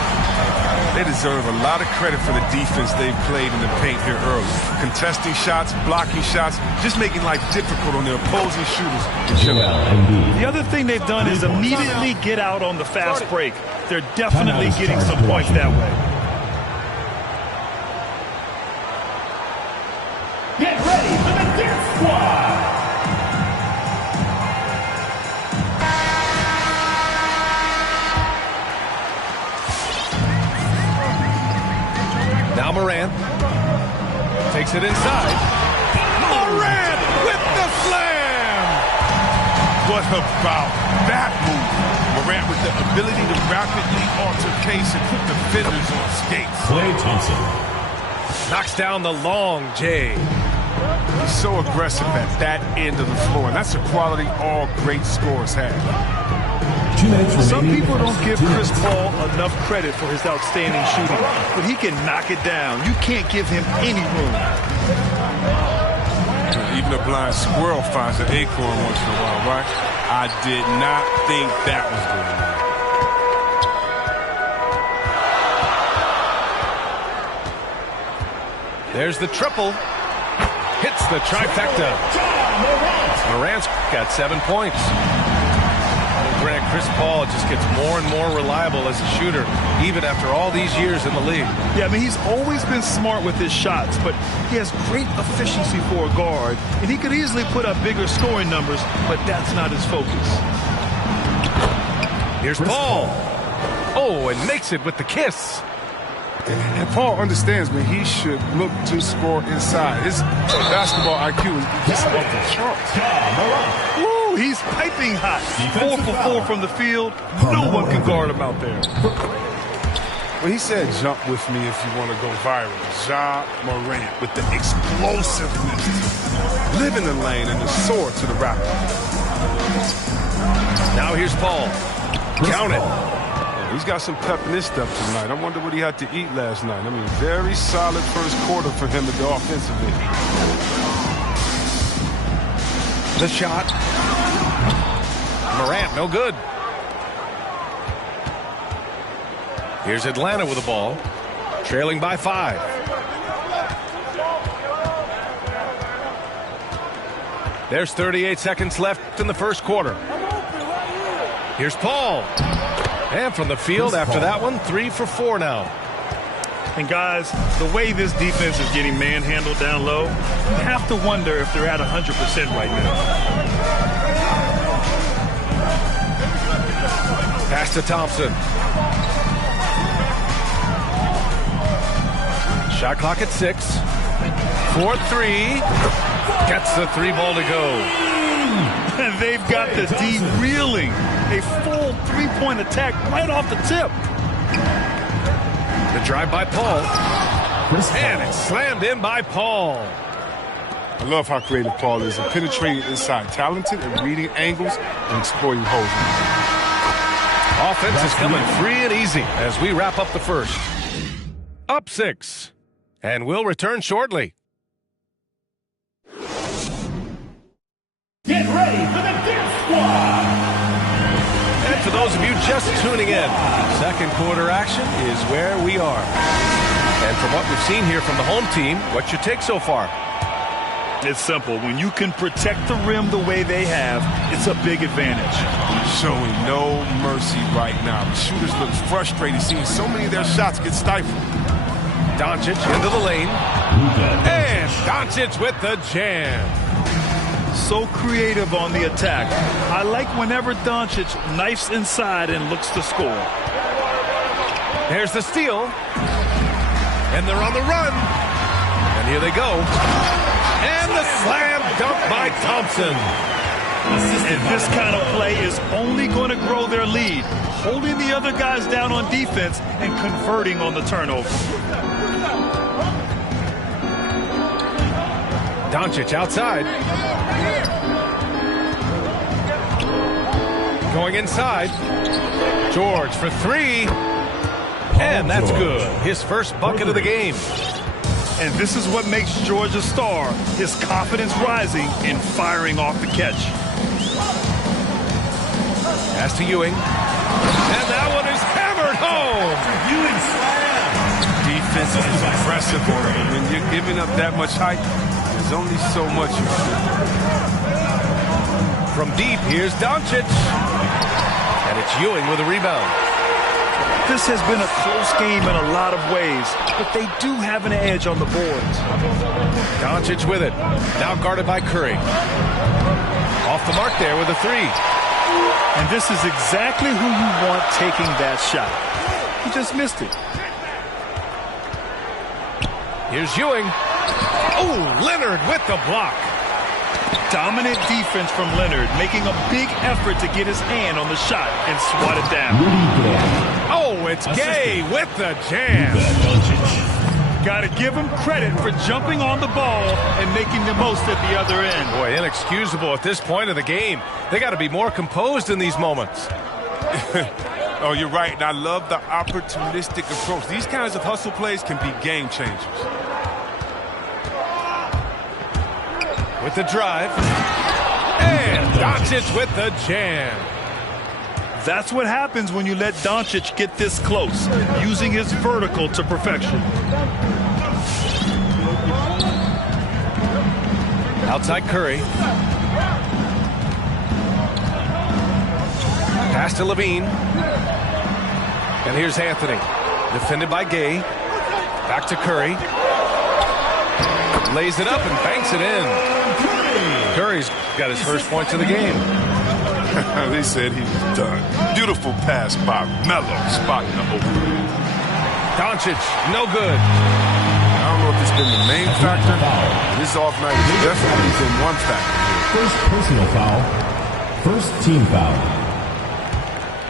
They deserve a lot of credit for the defense they've played in the paint here early. Contesting shots, blocking shots, just making life difficult on their opposing shooters. The other thing they've done is immediately get out on the fast break. They're definitely getting some points that way. Get ready for the Death Squad! Now Morant takes it inside. Morant with the slam! What about that move? Morant with the ability to rapidly alter pace and put defenders on skates. Klay Thompson. Knocks down the long J. He's so aggressive at that end of the floor, and that's a quality all great scorers have. Some people don't give Chris Paul enough credit for his outstanding shooting, but he can knock it down. You can't give him any room. Even a blind squirrel finds an acorn once in a while, right? I did not think that was going on. There's the triple. Hits the trifecta. Morant's got 7 points. Grant Chris Paul just gets more and more reliable as a shooter, even after all these years in the league. Yeah, I mean, he's always been smart with his shots, but he has great efficiency for a guard, and he could easily put up bigger scoring numbers, but that's not his focus. Here's Paul. Oh, and makes it with the kiss. And Paul understands, man, he should look to score inside. His basketball IQ is just off the charts. Woo, he's piping hot. 4 for 4 from the field. No one can guard him out there. Well, he said jump with me if you want to go viral. Ja Morant with the explosiveness. Live in the lane and the sword to the rack. Now here's Paul. Count it. He's got some pep in his step tonight. I wonder what he had to eat last night. I mean, very solid first quarter for him to go offensively. The shot. Morant, no good. Here's Atlanta with the ball, trailing by 5. There's 38 seconds left in the first quarter. Here's Paul. And from the field after that one, 3 for 4 now. And guys, the way this defense is getting manhandled down low, you have to wonder if they're at 100% right now. Pass to Thompson. Shot clock at 6. 4-3. Gets the 3 ball to go. And they've got the D reeling. A full 3-point attack right off the tip. The drive by Paul. And it's slammed in by Paul. I love how creative Paul is in penetrating inside. Talented at reading angles and exploiting holes. Offense is coming free and easy as we wrap up the first. Up 6. And we'll return shortly. Get ready for the Dip Squad! And for those of you just tuning in, second quarter action is where we are. And from what we've seen here from the home team, what's your take so far? It's simple. When you can protect the rim the way they have, it's a big advantage. Showing no mercy right now. The shooters look frustrated seeing so many of their shots get stifled. Doncic into the lane. And Doncic with the jam. So creative on the attack. I like whenever Doncic knifes inside and looks to score. There's the steal. And they're on the run. And here they go. And the slam dunk by Thompson. And this kind of play is only going to grow their lead, holding the other guys down on defense and converting on the turnover. Doncic outside. Going inside. George for 3. And that's good. His first bucket of the game. And this is what makes George a star. His confidence rising and firing off the catch. Pass to Ewing. And that one is hammered home. Ewing slam! Defense is aggressive. When you're giving up that much height, there's only so much you can do. From deep, here's Doncic. And it's Ewing with a rebound. This has been a close game in a lot of ways, but they do have an edge on the boards. Doncic with it. Now guarded by Curry. Off the mark there with a 3. And this is exactly who you want taking that shot. He just missed it. Here's Ewing. Oh, Leonard with the block. Dominant defense from Leonard, making a big effort to get his hand on the shot and swat it down. Oh, it's Gay with the jam. Got to give him credit for jumping on the ball and making the most at the other end. Boy, inexcusable at this point of the game. They got to be more composed in these moments. Oh, you're right, and I love the opportunistic approach. These kinds of hustle plays can be game changers. With the drive. And Doncic with the jam. That's what happens when you let Doncic get this close, using his vertical to perfection. Outside Curry. Pass to Levine. And here's Anthony. Defended by Gay. Back to Curry. Lays it up and banks it in. Curry's got his first points of the game. They said he was done. Beautiful pass by Melo, spotting the open. Doncic, no good. I don't know if it's been the main factor. This off night has definitely been one factor. First personal foul. First team foul.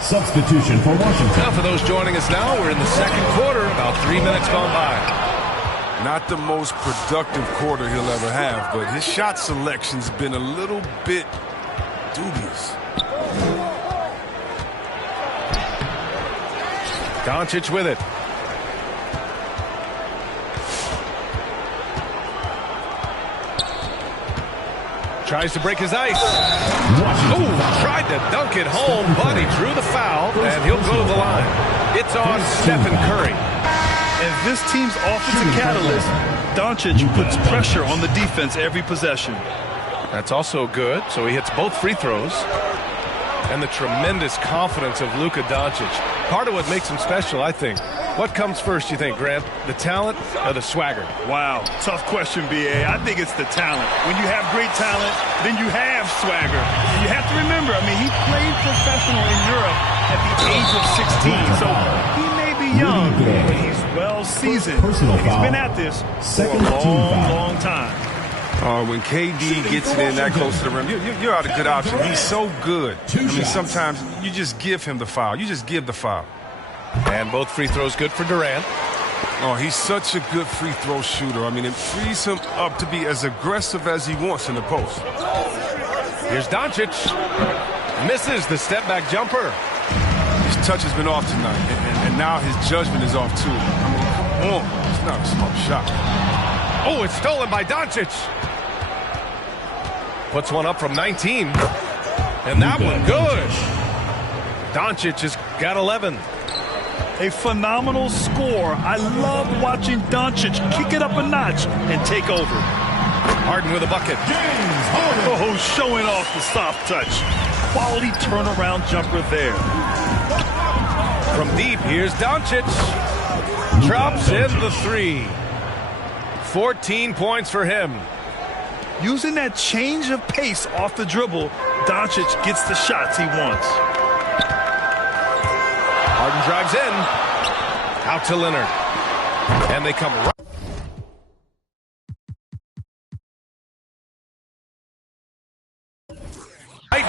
Substitution for Washington. Now for those joining us now, we're in the second quarter, about 3 minutes gone by. Not the most productive quarter he'll ever have, but his shot selection's been a little bit dubious. Doncic with it. Tries to break his ice. Oh, tried to dunk it home, but he drew the foul, and he'll go to the line. It's on Stephen Curry. And this team's offensive catalyst, Doncic puts pressure on the defense every possession. That's also good, so he hits both free throws. And the tremendous confidence of Luka Doncic. Part of what makes him special, I think. What comes first, you think, Grant? The talent or the swagger? Wow, tough question, B.A. I think it's the talent. When you have great talent, then you have swagger. And you have to remember, I mean, he played professional in Europe at the age of 16. So he may be young, but he's well-seasoned. He's been at this for a long time. When KD gets it in that close to the rim, you're out a good option. He's so good. I mean, sometimes you just give him the foul. You just give the foul. And both free throws good for Durant. Oh, he's such a good free throw shooter. I mean, it frees him up to be as aggressive as he wants in the post. Here's Doncic. Misses the step-back jumper. His touch has been off tonight, and now his judgment is off too. I mean, come on. It's not a smart shot. Oh, it's stolen by Doncic. Puts one up from 19. And that one good. Doncic has got 11. A phenomenal score. I love watching Doncic kick it up a notch and take over. Harden with a bucket. Oh, showing off the soft touch. Quality turnaround jumper there. From deep, here's Doncic. Drops in the three. 14 points for him. Using that change of pace off the dribble, Doncic gets the shots he wants. Harden drives in. Out to Leonard. And they come right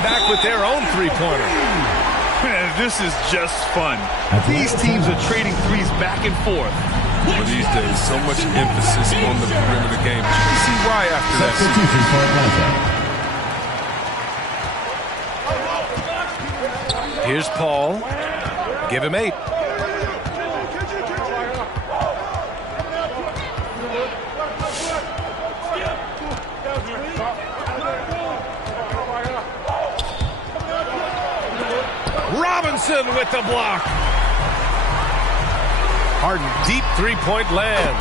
back with their own three-pointer. Man, this is just fun. These teams are trading threes back and forth. Well, these days, so much emphasis on the perimeter game. You can see why after that. Here's Paul. Give him 8. Robinson with the block. Harden, deep three-point land.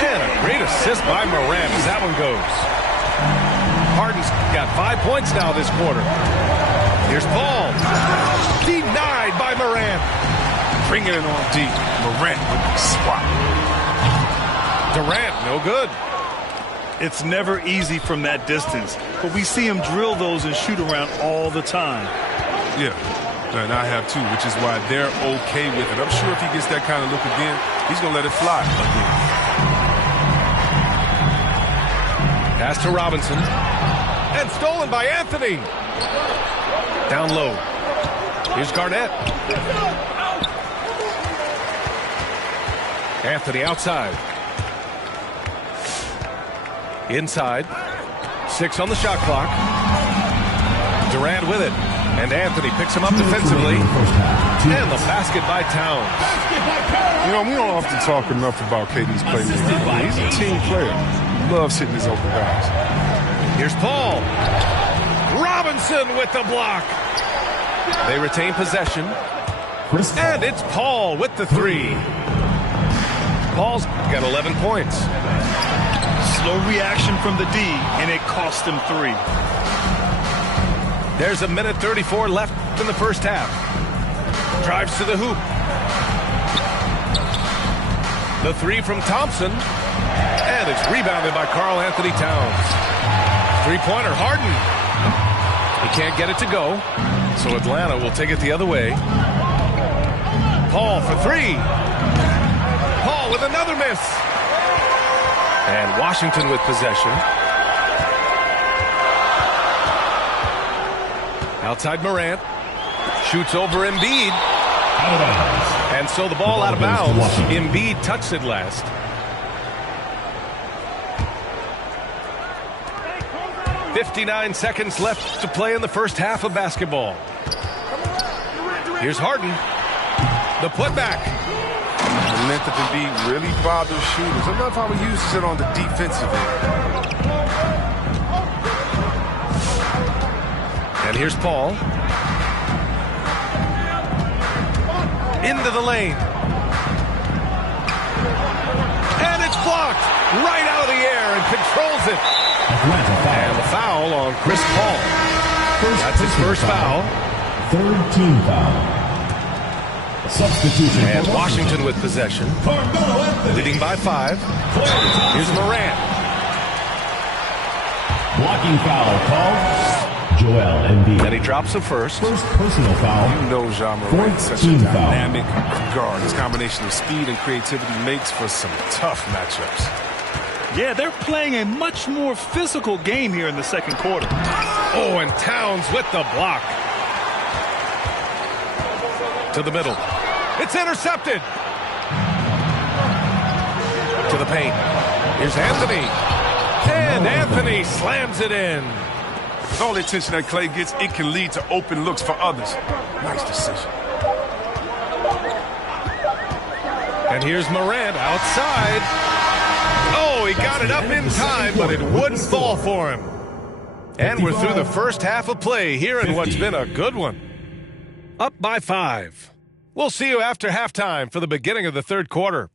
And a great assist by Morant as that one goes. Harden's got 5 points now this quarter. Here's Paul. Denied by Morant. Bringing it on deep. Morant with the swat. Durant, no good. It's never easy from that distance, but we see him drill those and shoot around all the time. Yeah. And I have too, which is why they're okay with it. I'm sure if he gets that kind of look again, he's going to let it fly again. Pass to Robinson. And stolen by Anthony. Down low. Here's Garnett. Anthony outside. Inside. 6 on the shot clock. Durant with it. And Anthony picks him up defensively. And the basket by Towns. You know, we don't often talk enough about KD's playmaking. He's a team player. He loves hitting his open guys. Here's Paul. Robinson with the block. They retain possession. And it's Paul with the 3. Paul's got 11 points. Slow reaction from the D, and it cost him 3. There's a minute 34 left in the first half. Drives to the hoop. The three from Thompson. And it's rebounded by Karl Anthony Towns. Three-pointer, Harden. He can't get it to go, so Atlanta will take it the other way. Paul for three. Paul with another miss. And Washington with possession. Outside Morant. Shoots over Embiid. And so the ball out of bounds. Embiid touched it last. .59 seconds left to play in the first half of basketball. Here's Harden. The putback. The length of Embiid really bothers shooters. I love how he uses it on the defensive end. And here's Paul. Into the lane. And it's blocked right out of the air and controls it. And the foul on Chris Paul. That's his first foul. Third team foul. Substitution. And Washington with possession. Leading by 5. Here's Morant. Blocking foul called. Joel Embiid. And he drops the first. First personal foul. You know Ja Morant's such a Team foul. dynamic guard. His combination of speed and creativity makes for some tough matchups. Yeah, they're playing a much more physical game here in the second quarter. Oh, and Towns with the block. To the middle. It's intercepted. To the paint. Here's Anthony. And Anthony slams it in. With all the attention that Clay gets, it can lead to open looks for others. Nice decision. And here's Morant outside. Oh, he got it up in time, but it wouldn't fall for him. And we're through the first half of play here in what's been a good one. Up by 5. We'll see you after halftime for the beginning of the third quarter.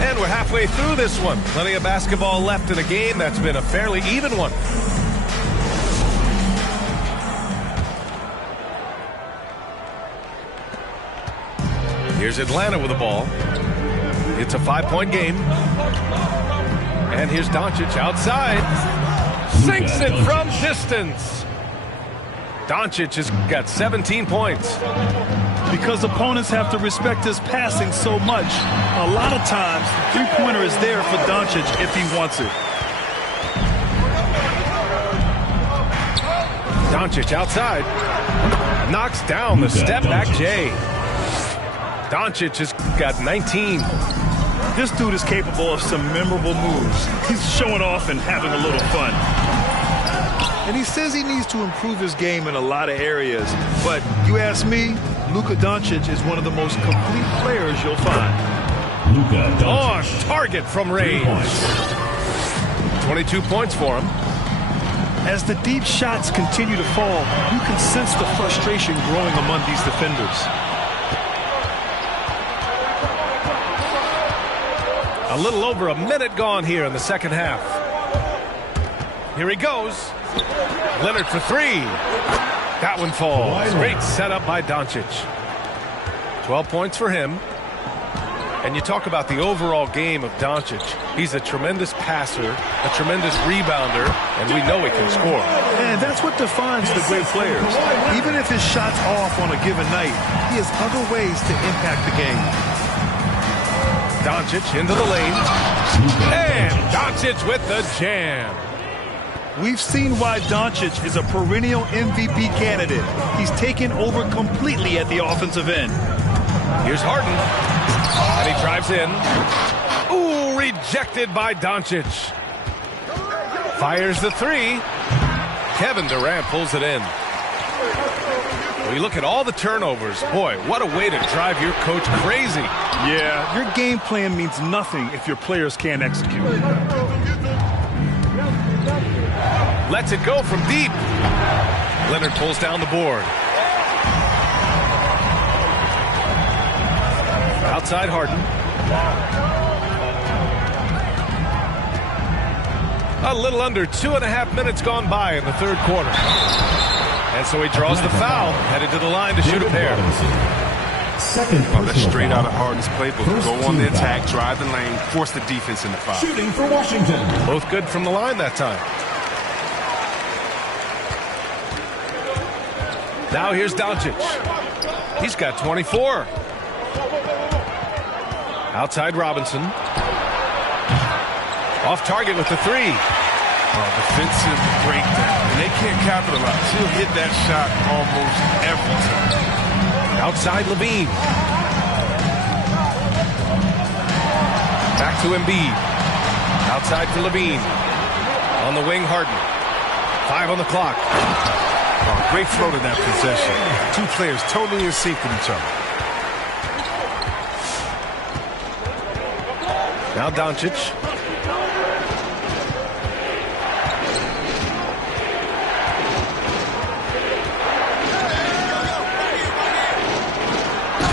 And we're halfway through this one. Plenty of basketball left in a game that's been a fairly even one. Here's Atlanta with the ball. It's a 5-point game. And here's Doncic outside. Sinks it from distance. Doncic has got 17 points. Because opponents have to respect his passing so much, a lot of times the three-pointer is there for Doncic if he wants it. Doncic outside. Knocks down the step-back J. Doncic has got 19. This dude is capable of some memorable moves. He's showing off and having a little fun. And he says he needs to improve his game in a lot of areas. But you ask me, Luka Doncic is one of the most complete players you'll find. Luka Doncic. On target from range. 22 points for him. As the deep shots continue to fall, you can sense the frustration growing among these defenders. A little over a minute gone here in the second half. Here he goes. Leonard for 3. That one falls. Great setup by Doncic. 12 points for him. And you talk about the overall game of Doncic. He's a tremendous passer, a tremendous rebounder, and we know he can score. And that's what defines the great players. Even if his shot's off on a given night, he has other ways to impact the game. Doncic into the lane. And Doncic with the jam. We've seen why Doncic is a perennial MVP candidate. He's taken over completely at the offensive end. Here's Harden. And he drives in. Ooh, rejected by Doncic. Fires the 3. Kevin Durant pulls it in. Well, you look at all the turnovers. Boy, what a way to drive your coach crazy. Yeah, your game plan means nothing if your players can't execute. Lets it go from deep. Leonard pulls down the board. Outside Harden. A little under 2.5 minutes gone by in the third quarter. And so he draws the foul, headed to the line to shoot a pair. That's straight out of Harden's playbook. Go on the attack, drive the lane, force the defense into foul. Shooting for Washington. Both good from the line that time. Now here's Doncic. He's got 24. Outside Robinson. Off target with the three. Defensive breakdown. And they can't capitalize. He'll hit that shot almost every time. Outside Levine. Back to Embiid. Outside to Levine. On the wing, Harden. 5 on the clock. Great flow to that possession. Two players totally in sync with each other. Now Doncic.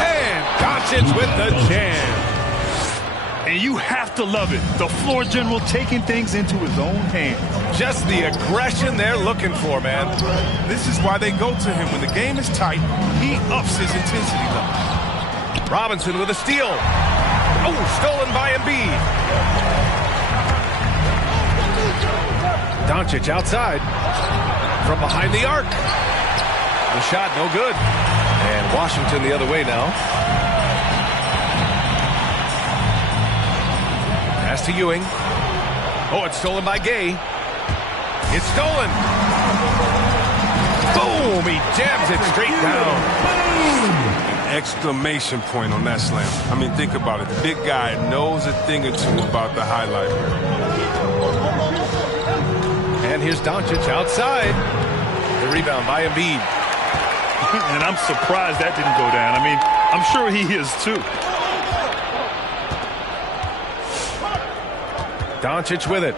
And Doncic with the jam. And you have to love it. The floor general taking things into his own hands. Just the aggression they're looking for, man. This is why they go to him. When the game is tight, he ups his intensity level. Robinson with a steal. Oh, stolen by Embiid. Doncic outside. From behind the arc. The shot no good. And Washington the other way now. Pass to Ewing. Oh, it's stolen by Gay. It's stolen. Boom! He jams it straight down. An exclamation point on that slam. I mean, think about it. The big guy knows a thing or two about the highlight. And here's Doncic outside. The rebound by Embiid. And I'm surprised that didn't go down. I mean, I'm sure he is too. Doncic with it.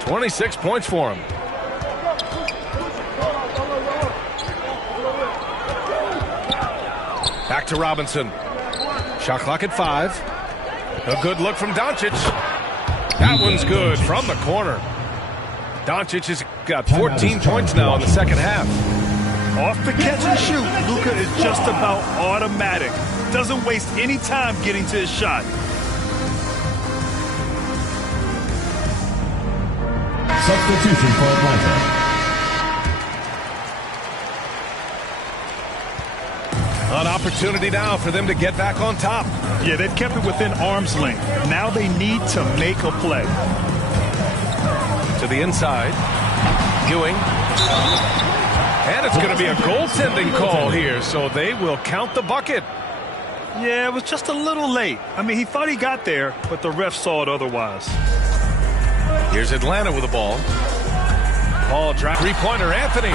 26 points for him. Back to Robinson. Shot clock at 5. A good look from Doncic. That one's good from the corner. Doncic has got 14 points now in the second half. Off the catch and shoot, Luka is just about automatic. Doesn't waste any time getting to his shot. Substitution for Atlanta. An opportunity now for them to get back on top. Yeah, they've kept it within arm's length. Now they need to make a play. To the inside. Ewing. And it's going to be a goaltending call here, so they will count the bucket. Yeah, it was just a little late. I mean, he thought he got there, but the ref saw it otherwise. Here's Atlanta with the ball. Ball drive. Three-pointer, Anthony.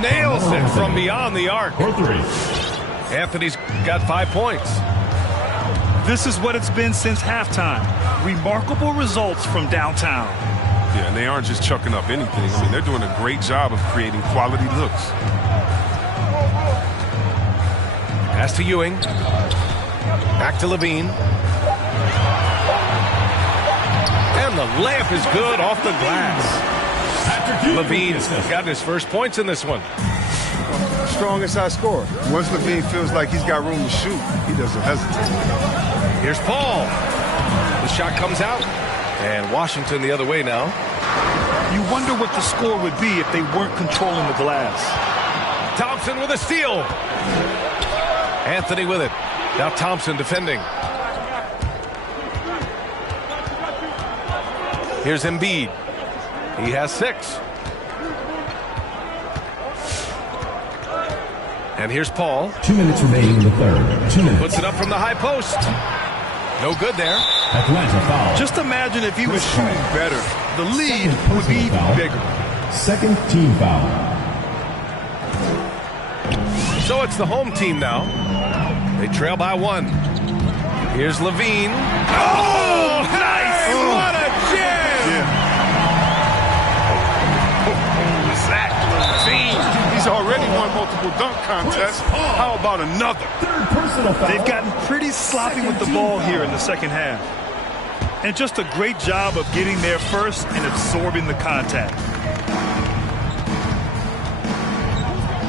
Nails it from beyond the arc. For 3. Anthony's got 5 points. This is what it's been since halftime. Remarkable results from downtown. Yeah, and they aren't just chucking up anything. I mean, they're doing a great job of creating quality looks. Pass to Ewing. Back to Levine. And the layup is good off the glass. Levine's gotten his first points in this one. Strong inside scorer. Once Levine feels like he's got room to shoot, he doesn't hesitate. Here's Paul. The shot comes out. And Washington the other way now. You wonder what the score would be if they weren't controlling the glass. Thompson with a steal. Anthony with it. Now Thompson defending. Here's Embiid. He has 6. And here's Paul. 2 minutes remaining in the third. 2 minutes. Puts it up from the high post. No good there. Atlanta foul. Just imagine if he was shooting better. The lead would be even bigger. Second team foul. So it's the home team now. They trail by 1. Here's Levine. Oh, nice! Oh. What a jam! Yeah. Zach Levine. He's already won multiple dunk contests. How about another? Third personal foul. They've gotten pretty sloppy with the ball here in the second half. And just a great job of getting there first and absorbing the contact.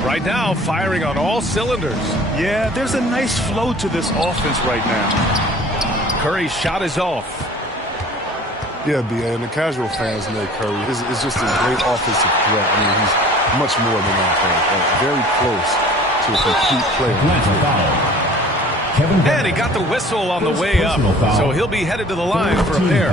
Right now, firing on all cylinders. Yeah, there's a nice flow to this offense right now. Curry's shot is off. Yeah, B.A., and the casual fans know Curry is just a great offensive threat. I mean, he's much more than that. Very close to a complete player. And he got the whistle on the way up, so he'll be headed to the line for a pair.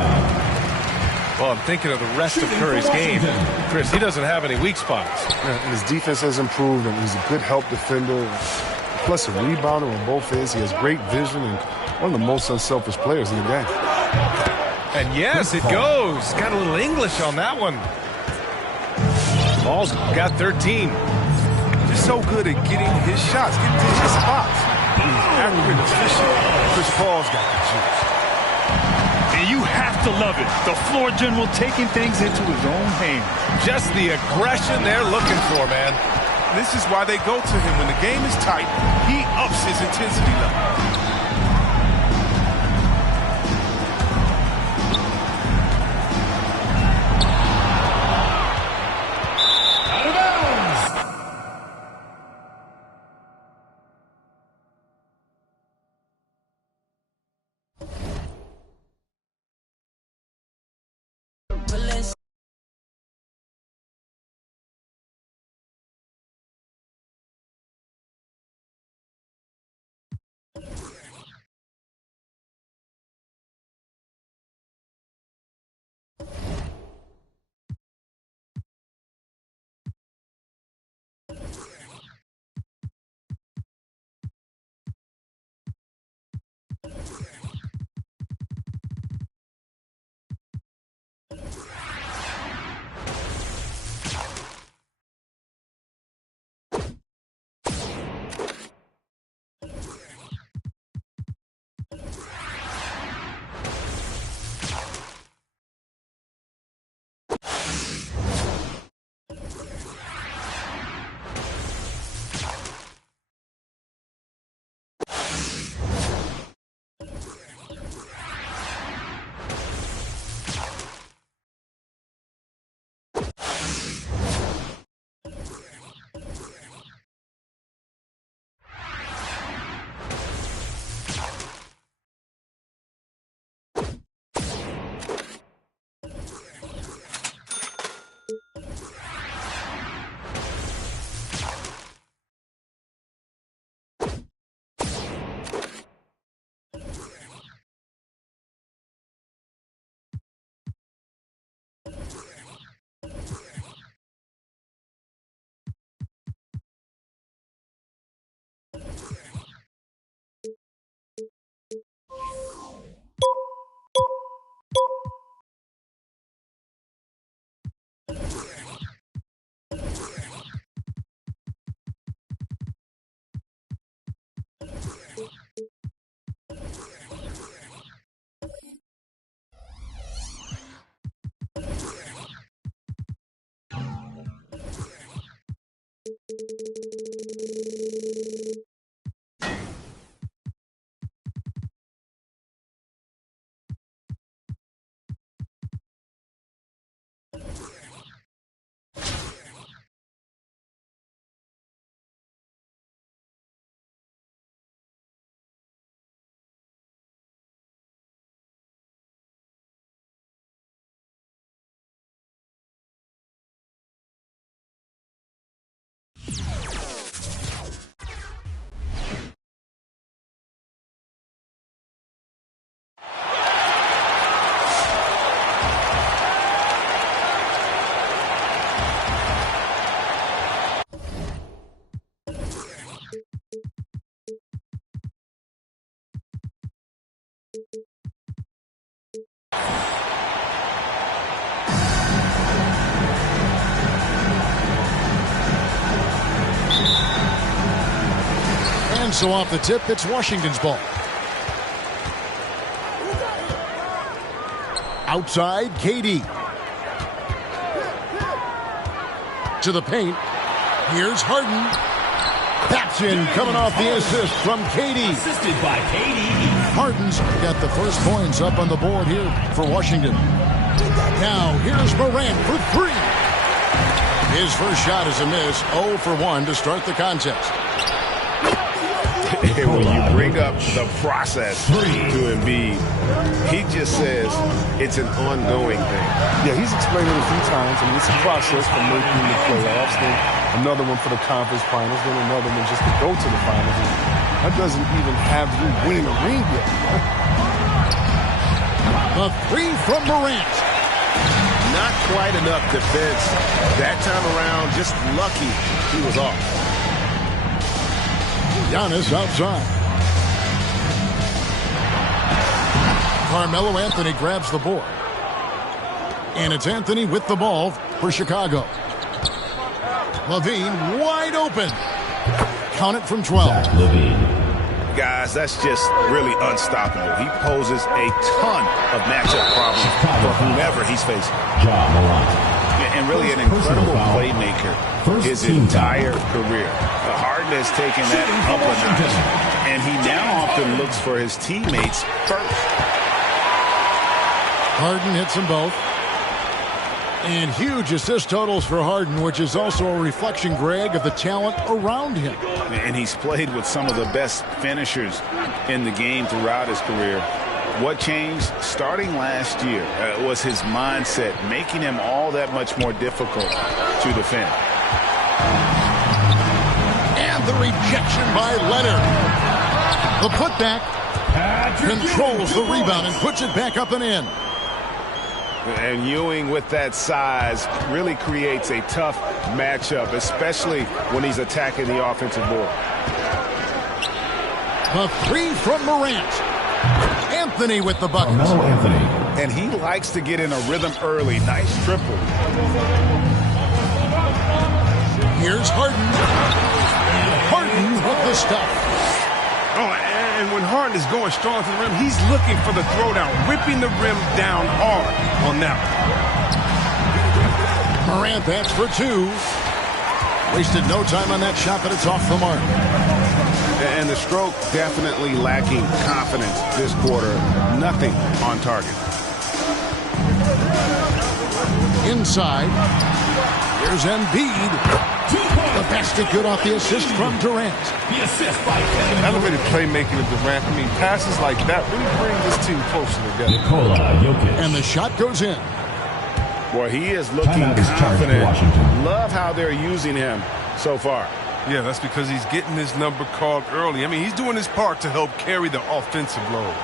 Well, I'm thinking of the rest of Curry's game. Chris, he doesn't have any weak spots. Yeah, and his defense has improved, and he's a good help defender. Plus a rebounder on both ends. He has great vision and one of the most unselfish players in the game. And yes, it goes. Got a little English on that one. Ball's got 13. Just so good at getting his shots, getting to his spots. He's accurate, efficient. Chris Paul's got the juice. And you have to love it. The floor general taking things into his own hands. Just the aggression they're looking for, man. This is why they go to him. When the game is tight, he ups his intensity level. And so off the tip, it's Washington's ball. Outside, KD. To the paint. Here's Harden. That's in, coming off the assist from KD. Assisted by KD. Harden's got the first points up on the board here for Washington. Now, here's Morant for three. His first shot is a miss, 0 for 1 to start the contest. When you bring up the process to Embiid, he just says it's an ongoing thing. Yeah, he's explained it a few times. I mean, it's a process for making the playoffs, then another one for the conference finals, then another one just to go to the finals. And that doesn't even have you winning a ring yet. A three from Morant. Not quite enough defense that time around. Just lucky he was off. Giannis outside. Carmelo Anthony grabs the board. And it's Anthony with the ball for Chicago. Levine wide open. Count it from 12. Guys, that's just really unstoppable. He poses a ton of matchup problems for whomever he's facing. And really an incredible playmaker his entire career. Harden has taken that up a notch, and he now often looks for his teammates first. Harden hits them both. And huge assist totals for Harden, which is also a reflection, Greg, of the talent around him. And he's played with some of the best finishers in the game throughout his career. What changed starting last year was his mindset, making him all that much more difficult to defend. And the rejection by Leonard. The putback controls the rebound and puts it back up and in. And Ewing with that size really creates a tough matchup, especially when he's attacking the offensive board. The three from Morant. Anthony with the bucket. And he likes to get in a rhythm early. Nice triple. Here's Harden. Harden with the stuff. Oh, and when Harden is going strong to the rim, he's looking for the throwdown, ripping the rim down hard on that one. Morant, that's for two. Wasted no time on that shot, but it's off the mark. And the stroke definitely lacking confidence this quarter. Nothing on target. Inside. Here's Embiid. The basket good off the assist from Durant. The assist by Kevin. Elevated playmaking of Durant. I mean, passes like that really bring this team closer together. And the shot goes in. Boy, he is looking confident. Love how they're using him so far. Yeah, that's because he's getting his number called early. I mean, he's doing his part to help carry the offensive load.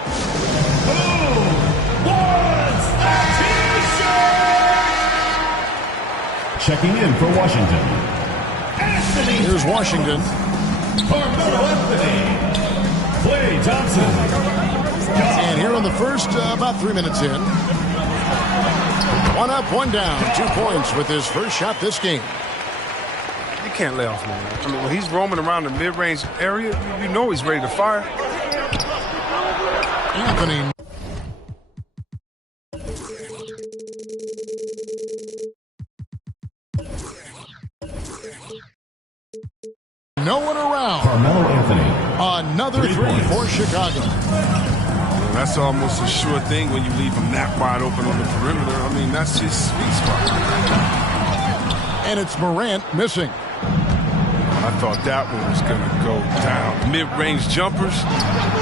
Checking in for Washington. Here's Washington. Carmelo Anthony. Klay Thompson. And here in the first, about 3 minutes in. One up, one down. 2 points with his first shot this game. You can't lay off, man. I mean, when he's roaming around the mid-range area, you know he's ready to fire. Anthony. No one around. Carmelo Anthony. Another three for Chicago. Well, that's almost a sure thing when you leave him that wide open on the perimeter. I mean, that's his sweet spot. And it's Morant missing. I thought that one was going to go down. Mid-range jumpers.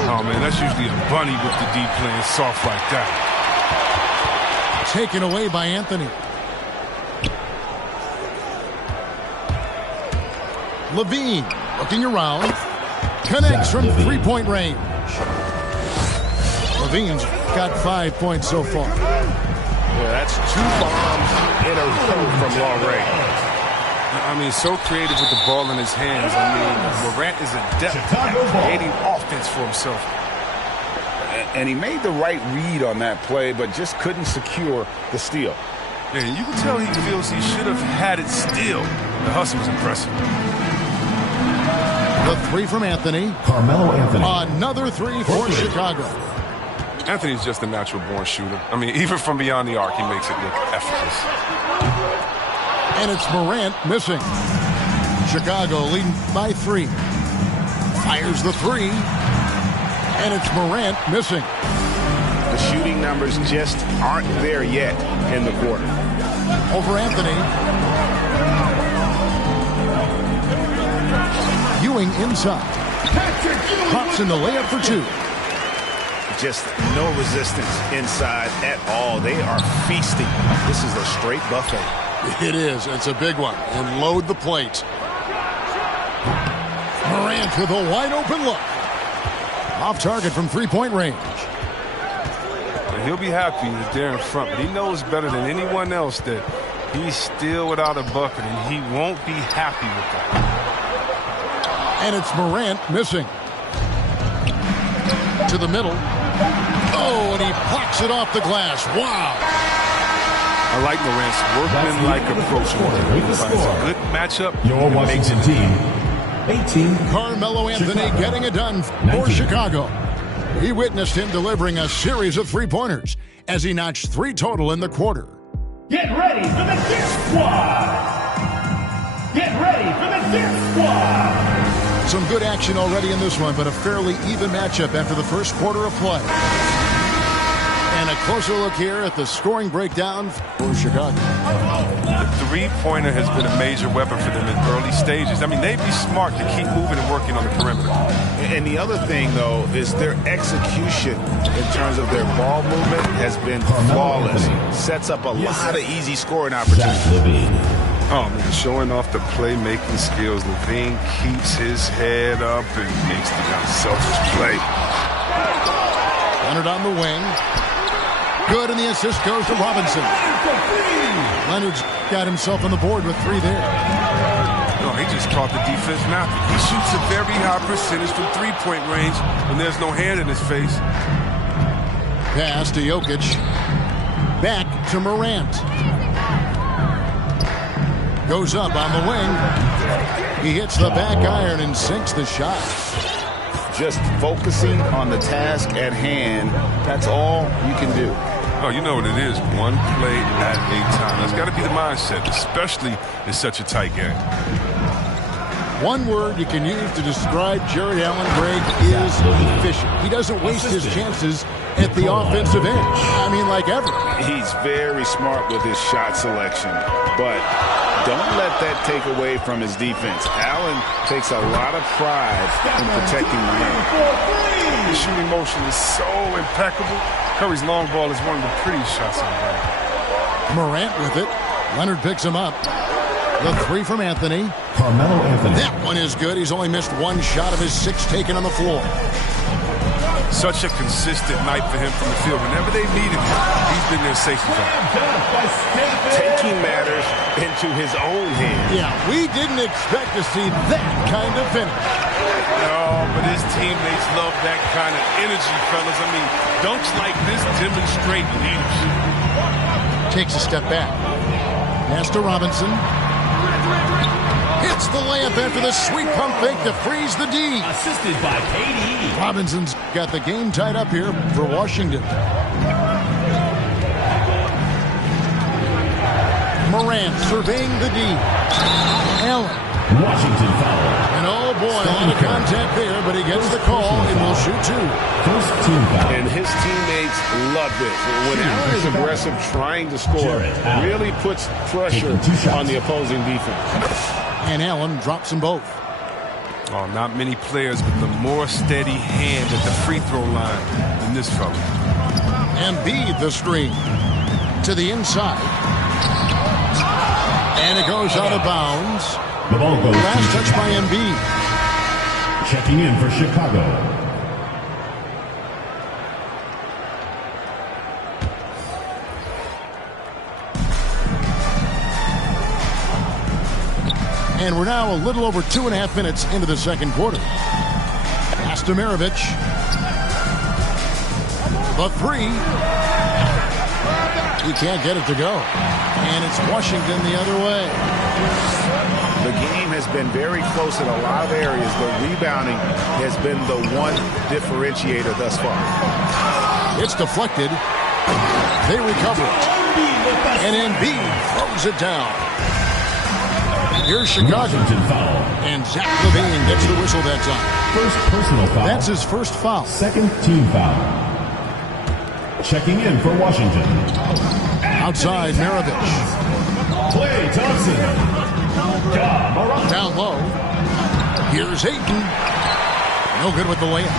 Oh, man, that's usually a bunny with the D playing soft like that. Taken away by Anthony. Levine looking around. Connects from three-point range. Levine's got 5 points so far. Yeah, that's 2 bombs in a row from long range. I mean, so creative with the ball in his hands. I mean, Morant is adept at creating offense for himself. And he made the right read on that play, but just couldn't secure the steal. Yeah, you can tell he feels he should have had it still. The hustle was impressive. The three from Anthony. Carmelo Anthony. Another three for Chicago. Anthony's just a natural-born shooter. I mean, even from beyond the arc, he makes it look effortless. And it's Morant missing. Chicago leading by 3. Fires the 3. And it's Morant missing. The shooting numbers just aren't there yet in the quarter. Over Anthony. Ewing inside. Pops in the layup for 2. Just no resistance inside at all. They are feasting. This is a straight buffet. It is. It's a big one. And load the plate. Morant with a wide open look. Off target from 3-point range. He'll be happy that they're in front, but he knows better than anyone else that he's still without a bucket, and he won't be happy with that. And it's Morant missing. To the middle. Oh, and he blocks it off the glass. Wow. I like Morant's workman-like approach. It's a good matchup. Your Washington team, 18. Carmelo Anthony getting it done for Chicago. He witnessed him delivering a series of 3-pointers as he notched 3 total in the quarter. Get ready for the Dip Squad! Get ready for the Dip Squad! Some good action already in this one, but a fairly even matchup after the first quarter of play. And a closer look here at the scoring breakdown for Chicago. The three-pointer has been a major weapon for them in early stages. I mean, they'd be smart to keep moving and working on the perimeter. And the other thing, though, is their execution in terms of their ball movement has been flawless. Sets up a lot of easy scoring opportunities. Oh, man, showing off the playmaking skills. Levine keeps his head up and makes the unselfish play. Leonard on the wing. Good, and the assist goes to Robinson. Leonard's got himself on the board with 3 there. No, he just caught the defense napping. He shoots a very high percentage from 3-point range when there's no hand in his face. Pass to Jokic. Back to Morant. Goes up on the wing. He hits the back iron and sinks the shot. Just focusing on the task at hand, that's all you can do. Oh, you know what it is. One play at a time. That's got to be the mindset, especially in such a tight game. One word you can use to describe Jared Allen, Greg, is efficient. He doesn't waste his chances at the offensive end. I mean, like ever. He's very smart with his shot selection, but don't let that take away from his defense. Allen takes a lot of pride in protecting the rim. His shooting motion is so impeccable. Curry's long ball is one of the prettiest shots in the game. Morant with it. Leonard picks him up. The 3 from Anthony. Carmelo Anthony. That one is good. He's only missed 1 shot of his 6 taken on the floor. Such a consistent night for him from the field. Whenever they needed him, he's been their safety valve. Taking matters into his own hands. Yeah, we didn't expect to see that kind of finish. No, but his teammates love that kind of energy, fellas. I mean, dunks like this demonstrate leadership. Takes a step back. Pass to Robinson. Hits the layup after the sweet pump fake to freeze the D. Assisted by KD. Robinson's got the game tied up here for Washington. Morant surveying the D. Allen. Washington foul. And oh boy, a lot of contact there, but he gets the call and will shoot 2. First team foul. And his teammates love this. When Allen is aggressive trying to score, really puts pressure on the opposing defense. And Allen drops them both. Oh, not many players with a more steady hand at the free throw line than this fella. Embiid the screen to the inside. And it goes out of bounds. The ball goes Last to touch by Embiid. Checking in for Chicago. And we're now a little over 2.5 minutes into the second quarter. Pass to Maravich. The 3. He can't get it to go. And it's Washington the other way. The game has been very close in a lot of areas. The rebounding has been the one differentiator thus far. It's deflected. They recover it. And Embiid throws it down. Here's Chicago. Washington foul. And Zach Levine gets the whistle that time. First personal foul. That's his first foul. Second team foul. Checking in for Washington. Outside, Maravich. Klay Thompson. Down low. Here's Ayton. No good with the layup.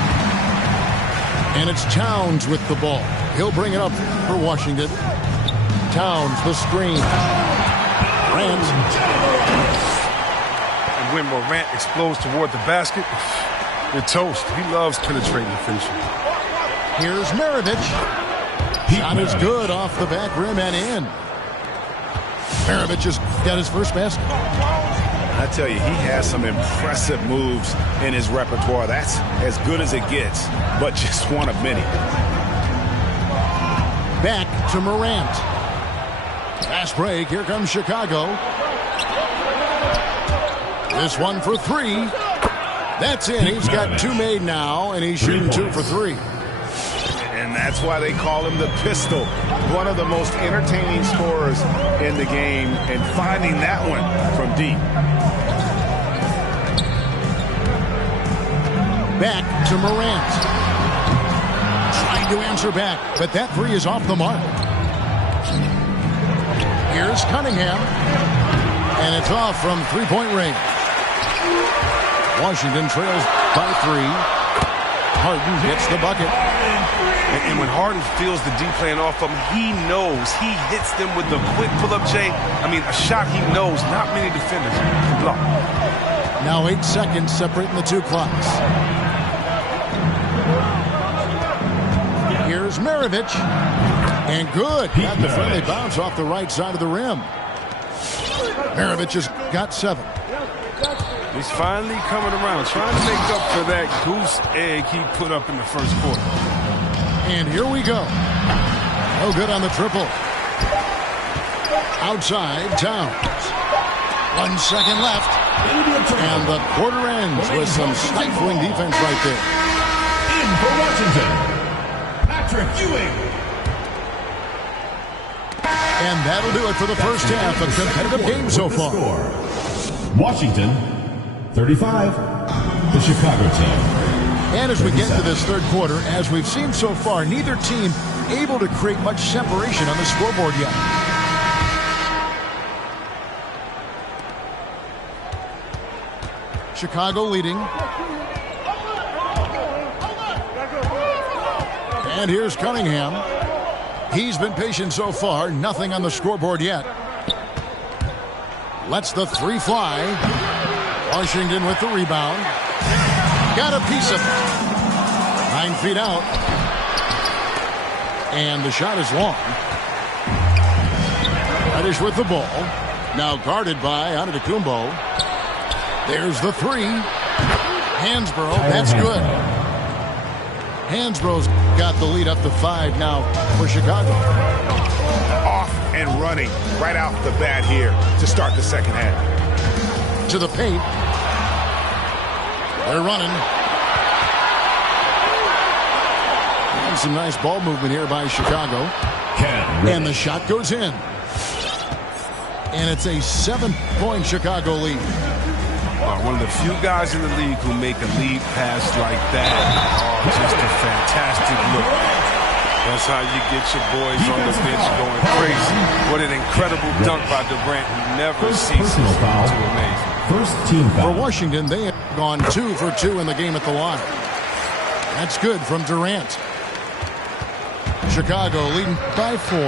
And it's Towns with the ball. He'll bring it up for Washington. Towns, the screen. Morant. And when Morant explodes toward the basket, you're toast. He loves penetrating and finishing. Here's Maravich. Shot is good off the back rim and in. Maravich just got his first basket. I tell you, he has some impressive moves in his repertoire. That's as good as it gets, but just one of many. Back to Morant. Fast break. Here comes Chicago. This one for three. That's in. He's got two made now, and he's shooting 2 for 3. And that's why they call him the Pistol. One of the most entertaining scorers in the game, and finding that one from deep. Back to Morant. Trying to answer back, but that three is off the mark. Here's Cunningham. And it's off from three-point range. Washington trails by 3. Harden gets the bucket. And when Harden feels the D playing off of him, he knows. He hits them with the quick pull-up, Jay. I mean, a shot he knows not many defenders can block. Now 8 seconds separating the two clocks. Here's Maravich. And good. Got the friendly bounce off the right side of the rim. Maravich has got 7. He's finally coming around, trying to make up for that goose egg he put up in the first quarter. And here we go. No good on the triple. Outside, Towns. 1 second left. And the quarter ends with some stifling defense right there. In for Washington, Patrick Ewing. And that'll do it for the first half. A competitive game so far. Washington, 35. The Chicago 10. And as we get into this third quarter, as we've seen so far, neither team able to create much separation on the scoreboard yet. Chicago leading. And here's Cunningham. He's been patient so far. Nothing on the scoreboard yet. Lets the three fly. Washington with the rebound. Got a piece of it. 9 feet out. And the shot is long. Reddish with the ball. Now guarded by Antetokounmpo. There's the three. Hansborough, that's good. Hansborough's got the lead up to 5 now for Chicago. Off and running right out the bat here to start the second half. To the paint. They're running. And some nice ball movement here by Chicago. And the shot goes in. And it's a 7-point Chicago lead. One of the few guys in the league who make a lead pass like that. Oh, just a fantastic look. That's how you get your boys on the bench going crazy. What an incredible dunk by Durant, who never ceases to amaze. First team foul. For Washington, they have gone 2 for 2 in the game at the line. That's good from Durant. Chicago leading by 4.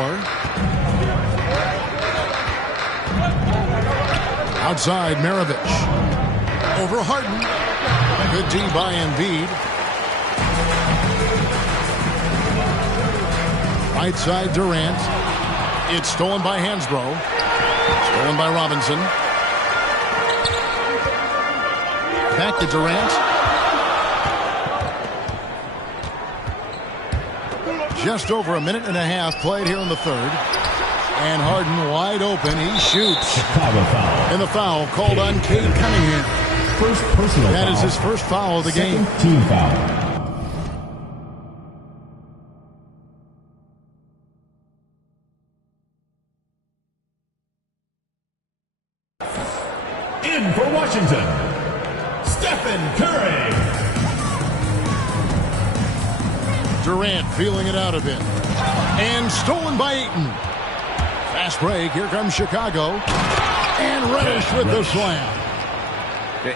Outside, Maravich. Over Harden. Good D by Embiid. Right side, Durant. It's stolen by Hansbrough. Stolen by Robinson. Back to Durant. Just over a minute and a half played here in the third. And Harden wide open. He shoots. Chicago foul. And the foul called on Cade Cunningham. First personal That foul. is his first foul of the game. Second team foul. In for Washington, Stephen Curry. Durant feeling it out a bit. And stolen by Ayton. Fast break. Here comes Chicago. And Reddish with the slam.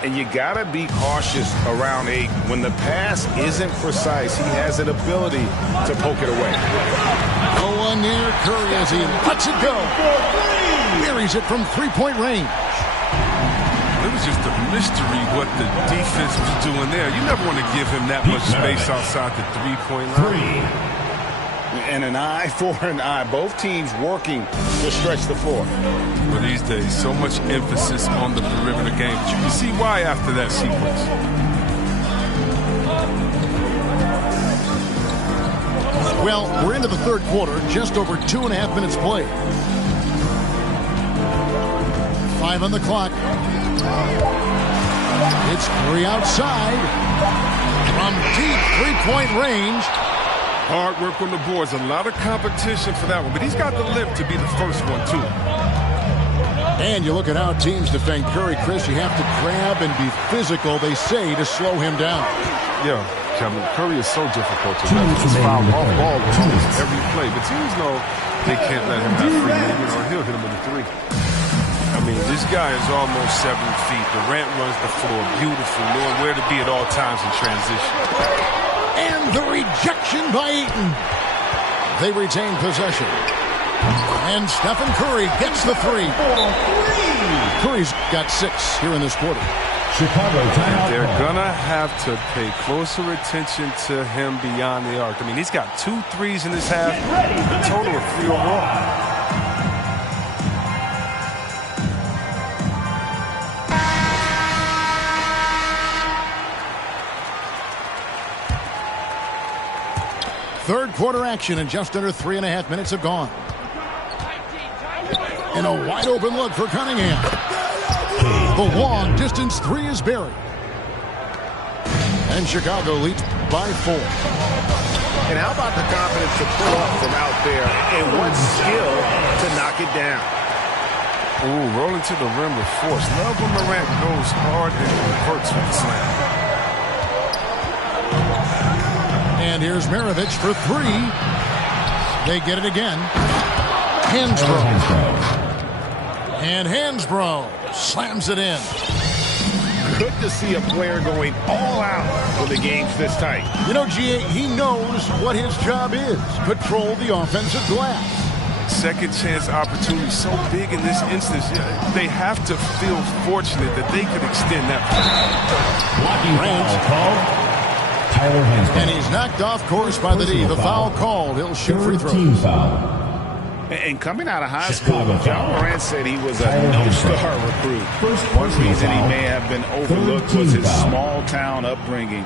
And you got to be cautious around Ayton. When the pass isn't precise, he has an ability to poke it away. No one near Curry as he lets it go. Buries it from three-point range. It was just a mystery what the defense was doing there. You never want to give him that much space outside the three-point line. And an eye for an eye. Both teams working to stretch the floor. Well, these days, so much emphasis on the perimeter game. But you can see why after that sequence. Well, we're into the third quarter. Just over 2.5 minutes played. 5 on the clock. It's Curry outside. From deep three-point range. Hard work on the boards. A lot of competition for that one. But he's got the lip to be the first one, too. And you look at how teams defend Curry, Chris. You have to grab and be physical, they say, to slow him down. Yeah, Kevin. Curry is so difficult to match. He's fouled off ball almost every play. But teams know they can't let him have free. He'll hit him with a three. I mean, this guy is almost 7 feet. Durant runs the floor beautifully, knowing where to be at all times in transition. And the rejection by Ayton. They retain possession. And Stephen Curry gets the three. Curry's got 6 here in this quarter. Chicago timeout. They're going to have to pay closer attention to him beyond the arc. I mean, he's got 2 threes in this half, a total of 3 overall. Third quarter action, and just under 3.5 minutes have gone. And a wide open look for Cunningham. The long distance three is buried. And Chicago leads by 4. And how about the confidence to pull up from out there, and what skill to knock it down. Ooh, rolling to the rim with force. Love when Morant goes hard and converts with the slam. And here's Maravich for 3. They get it again. Hansbrough. And Hansbrough slams it in. Good to see a player going all out when the game's this tight. You know, G.A., he knows what his job is. Control the offensive glass. Second chance opportunity so big in this instance. They have to feel fortunate that they could extend that. Blocking foul called. Tyler Hansbrough. And he's knocked off course by the D. The foul called. He'll shoot free throws. Team foul. And coming out of high school, John Morant said he was a no-star recruit. One reason he may have been overlooked was his small-town upbringing,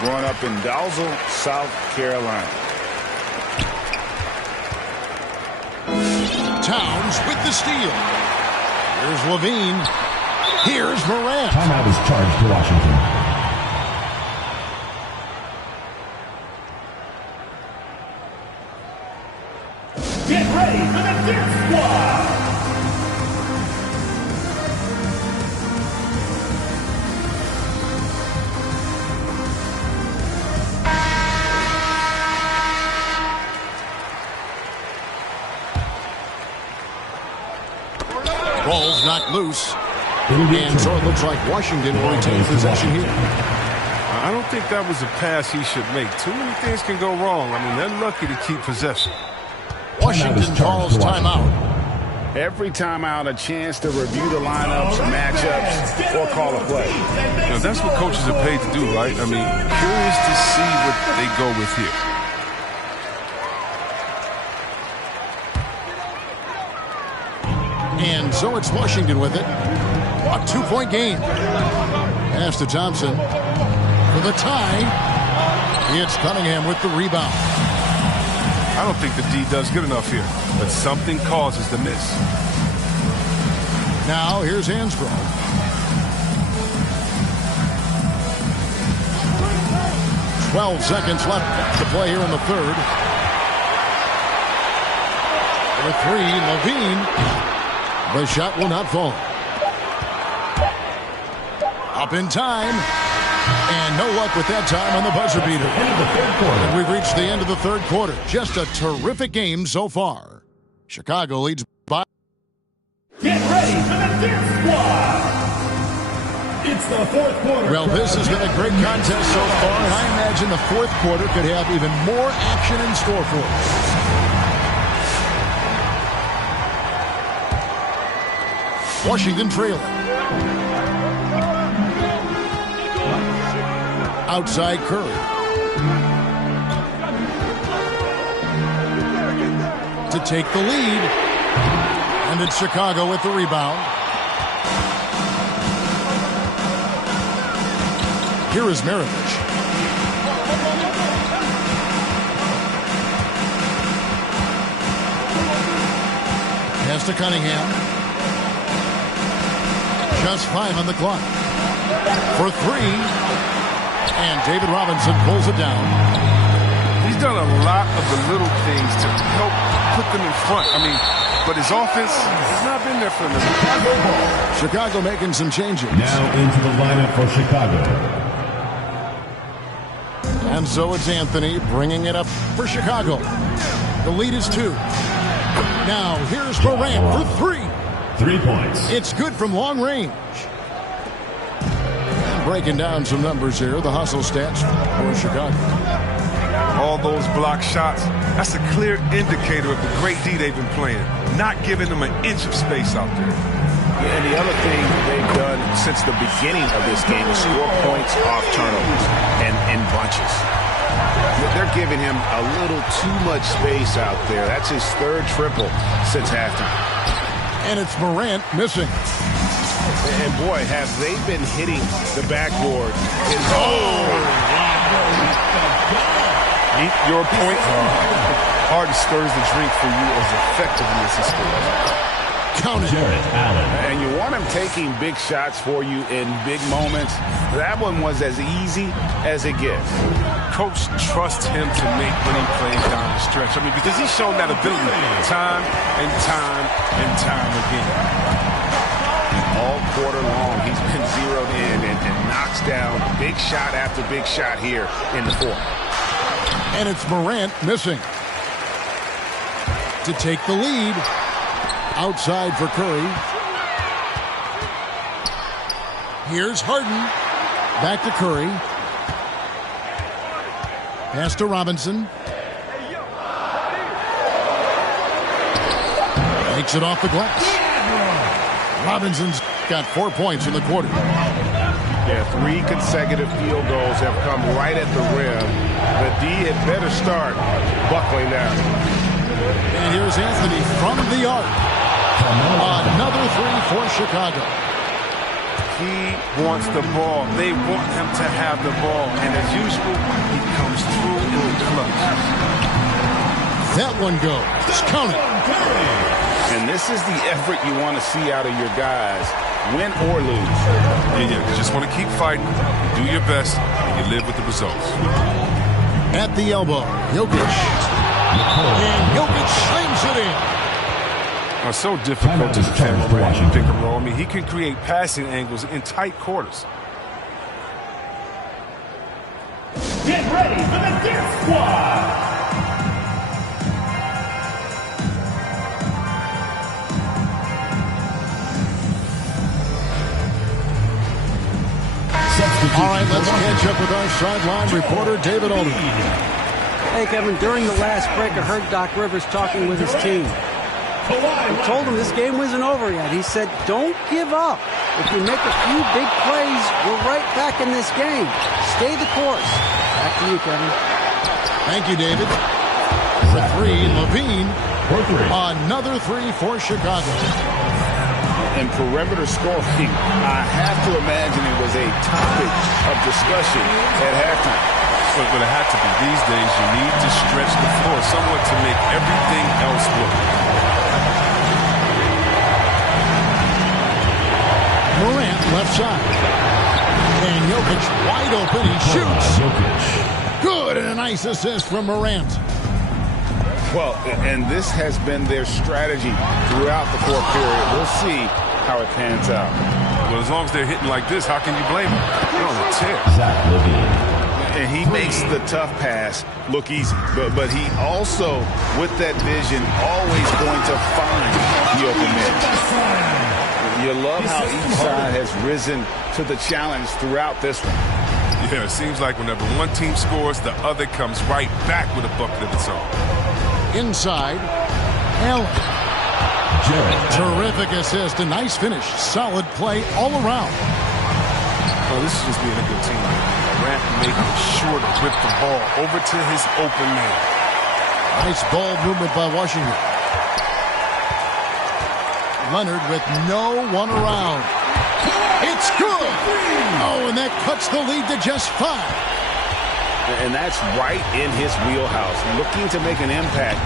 growing up in Dalzell, South Carolina. Towns with the steal. Here's Levine. Here's Morant. Timeout is charged to Washington. Get ready for the Dip Squad! Ball's knocked loose. And so it looks like Washington will retain possession here. I don't think that was a pass he should make. Too many things can go wrong. I mean, they're lucky to keep possession. Washington calls timeout. Every timeout, a chance to review the lineups, matchups, or call a play. You know, that's what coaches are paid to do, right? I mean, curious to see what they go with here. And so it's Washington with it. A 2-point game. Pass to Thompson. For the tie, it's Cunningham with the rebound. I don't think the D does good enough here, but something causes the miss. Now here's Hansbrough. "12 seconds left to play here in the third. For 3, Levine. The shot will not fall. Up in time. And no luck with that time on the buzzer beater. And we've reached the end of the third quarter. Just a terrific game so far. Chicago leads by. Get ready for the Death Squad! It's the fourth quarter. Well, this has been a great contest so far, and I imagine the fourth quarter could have even more action in store for us. Washington trailing. Outside Curry. To take the lead. And it's Chicago with the rebound. Here is Maravich. Pass to Cunningham. Just 5 on the clock. For 3. And David Robinson pulls it down. He's done a lot of the little things to help put them in front. But his offense has not been there for them. Chicago making some changes. Now into the lineup for Chicago. And so it's Anthony bringing it up for Chicago. The lead is 2. Now here's Morant for 3. 3 points. It's good from long range. And breaking down some numbers here, the hustle stats for Chicago. All those block shots, that's a clear indicator of the great D they've been playing. Not giving them an inch of space out there. Yeah, and the other thing they've done since the beginning of this game is score points off turnovers and in bunches. They're giving him a little too much space out there. That's his 3rd triple since halftime. And it's Morant missing. And boy, have they been hitting the backboard. Meet your point guard. Harden stirs the drink for you as effectively as he scores. Count it. Jarrett Allen. And you want him taking big shots for you in big moments. That one was as easy as it gets. Coach trusts him to make winning plays down the stretch. Because he's shown that ability time and time and time again. All quarter long, he's been zeroed in and knocks down big shot after big shot here in the fourth. And it's Morant missing. To take the lead. Outside for Curry. Here's Harden. Back to Curry. Pass to Robinson. Takes it off the glass. Robinson's got 4 points in the quarter. Yeah, 3 consecutive field goals have come right at the rim. The D had better start buckling down. And here's Anthony from the arc. Another 3 for Chicago. He wants the ball. They want him to have the ball. And as usual, he comes through in the clutch. That one goes. Count it. And this is the effort you want to see out of your guys, win or lose. Yeah, you just want to keep fighting, do your best, and you live with the results. At the elbow, Jokic. And Jokic slings it in. It's so difficult to defend Morant in pick and roll. He can create passing angles in tight quarters. Get ready for the Death Squad! All right, let's catch up with our sideline reporter, David Olden. Hey, Kevin, during the last break, I heard Doc Rivers talking with his team. He told him this game wasn't over yet. He said, don't give up. If you make a few big plays, we're right back in this game. Stay the course. Back to you, Kevin. Thank you, David. For 3, Levine. Another 3 for Chicago. And perimeter scoring, I have to imagine it was a topic of discussion at halftime. But it had to be. These days, you need to stretch the floor somewhat to make everything else work. Morant left side. And Jokic wide open. He shoots. Good, and a nice assist from Morant. Well, and this has been their strategy throughout the fourth period. We'll see how it pans out. But as long as they're hitting like this, how can you blame them? They're on a tear. And he makes the tough pass look easy. But he also, with that vision, always going to find the open man. You love how each side has risen to the challenge throughout this one. Yeah, it seems like whenever one team scores, the other comes right back with a bucket of its own. Inside, Allen. Terrific assist, a nice finish. Solid play all around. Oh, this is just being a good team. Durant making sure to whip the ball over to his open man. Nice ball movement by Washington. Leonard with no one around. It's good! Oh, and that cuts the lead to just 5. And that's right in his wheelhouse, looking to make an impact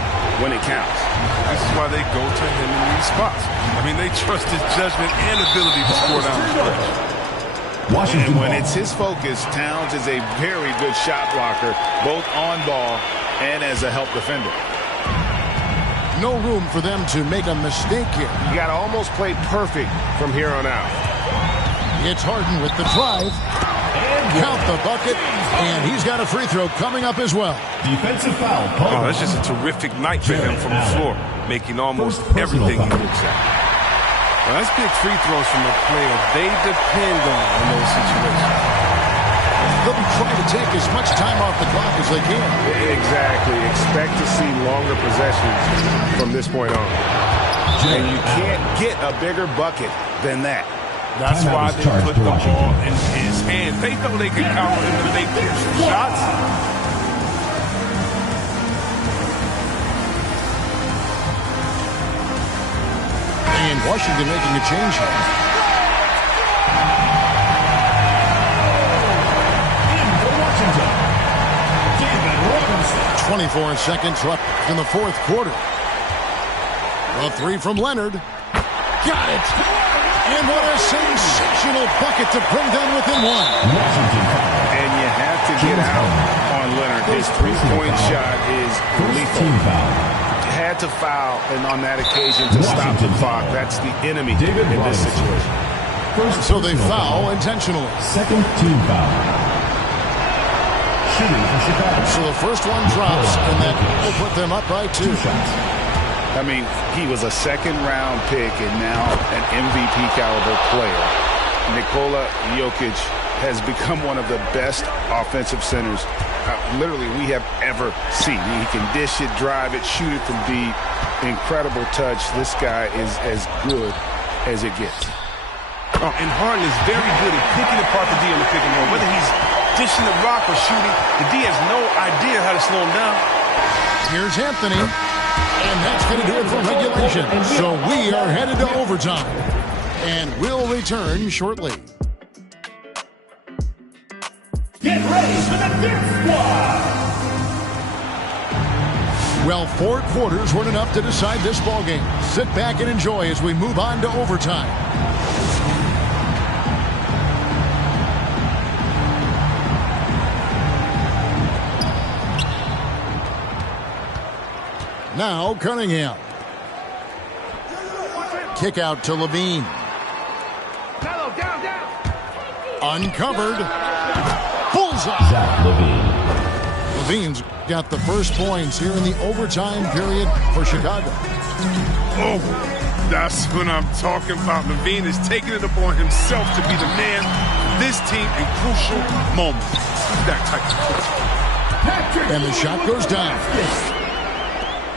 when it counts. This is why they go to him in these spots. I mean, they trust his judgment and ability to score down the stretch. And when it's his focus, Towns is a very good shot blocker, both on ball and as a help defender. No room for them to make a mistake here. You got to almost play perfect from here on out. It's Harden with the drive. Count the bucket, and he's got a free throw coming up as well. Defensive foul. Oh, that's just a terrific night for him from the floor, making almost everything he looks at. Well, that's big free throws from a player they depend on in those situations. They'll be trying to take as much time off the clock as they can. Exactly. Expect to see longer possessions from this point on. And you can't get a bigger bucket than that. That's why they put the ball in his hand. They know they can count on him to make shots. And Washington making a change here. 24 seconds left in the fourth quarter. A 3 from Leonard. Got it! And what a sensational bucket to bring them within 1. And you have to get out on Leonard. His three-point shot is lethal. Had to foul, and on that occasion to stop the clock. That's the enemy in this situation. So they foul intentionally. Second team foul. Shooting for Chicago. So the first one drops, and that will put them up by 2 shots. I mean, he was a second-round pick and now an MVP caliber player. Nikola Jokic has become one of the best offensive centers literally we have ever seen. He can dish it, drive it, shoot it from deep. Incredible touch. This guy is as good as it gets. Oh, and Harden is very good at picking apart the D on the pick and roll. Whether he's dishing the rock or shooting, the D has no idea how to slow him down. Here's Anthony. And that's going to do it for regulation. So we are headed to overtime. And we'll return shortly. Get ready for the Death Squad! Well, 4 quarters weren't enough to decide this ballgame. Sit back and enjoy as we move on to overtime. Now Cunningham. Kick out to Levine. Uncovered. Bullseye. Zach Levine. Levine's got the first points here in the overtime period for Chicago. Oh, that's what I'm talking about. Levine is taking it upon himself to be the man for this team in crucial moments. That type of coach. And the shot goes down.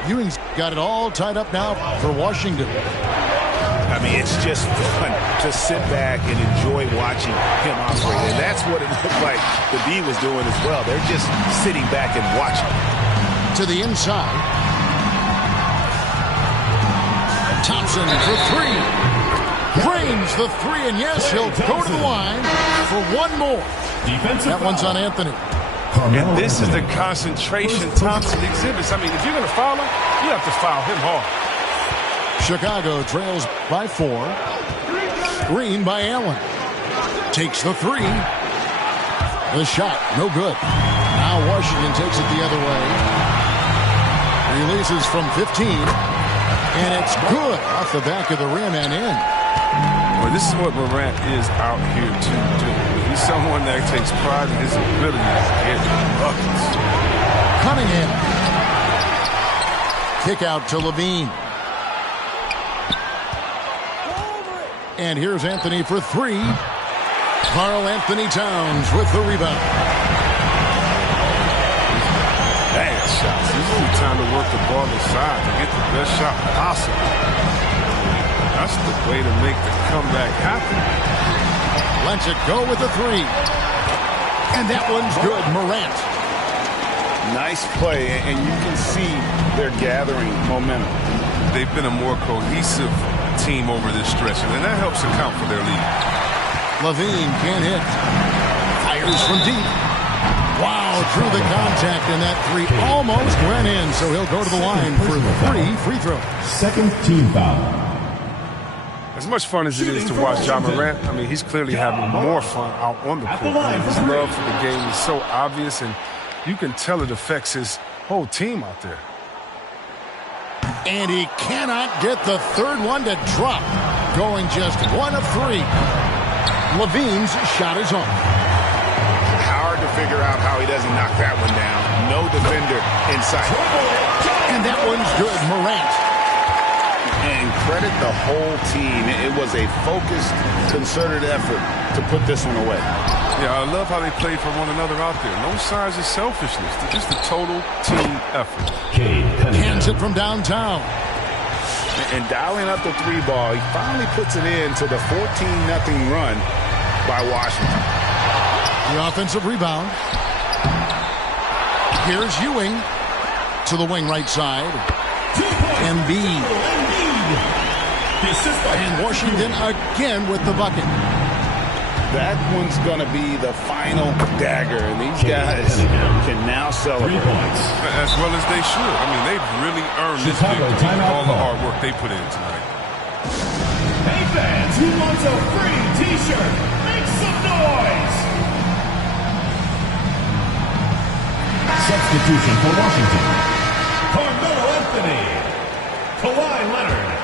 Ewing's got it all tied up now for Washington. I mean, it's just fun to sit back and enjoy watching him operate. And that's what it looked like the D was doing as well. They're just sitting back and watching. To the inside. Thompson for 3. Drains the 3, and yes, he'll go to the line for one more. That one's on Anthony. And this is the concentration Thompson exhibits. I mean, if you're going to foul him, you have to foul him hard. Chicago trails by 4. Green by Allen. Takes the 3. The shot, no good. Now Washington takes it the other way. Releases from 15. And it's good off the back of the rim and in. Well, this is what Morant is out here to do. He's someone that takes pride in his ability to get buckets. Cunningham. Kick out to Levine. And here's Anthony for three. Karl Anthony Towns with the rebound. Bad shots. This is the time to work the ball inside to get the best shot possible. That's the way to make the comeback happen. Lets it go with the three. And that one's good. Morant. Nice play, and you can see they're gathering momentum. They've been a more cohesive team over this stretch, and that helps account for their lead. Levine can't hit. Fires from deep. Wow, through the contact, and that three almost went in, so he'll go to the line for 3 free throws. Second team foul. As much fun as it is to watch Ja Morant, I mean, he's clearly having more fun out on the court. I mean, his love for the game is so obvious, and you can tell it affects his whole team out there. And he cannot get the third one to drop. Going just 1 of 3. Levine's shot is on. Hard to figure out how he doesn't knock that one down. No defender in sight. And that one's good. Morant. And credit the whole team. It was a focused, concerted effort to put this one away. Yeah, I love how they play for one another out there. No signs of selfishness. They're just a total team effort. Hands it from downtown. And dialing up the 3 ball, he finally puts it into the 14-0 run by Washington. The offensive rebound. Here's Ewing to the wing right side. Embiid. And Washington again with the bucket. That one's going to be the final dagger, and these guys can now celebrate. 3 points. As well as they should. I mean, they've really earned this victory with all the hard work they put in tonight. Hey fans, who wants a free t-shirt? Make some noise! Substitution for Washington. Carmelo Anthony. Kawhi Leonard.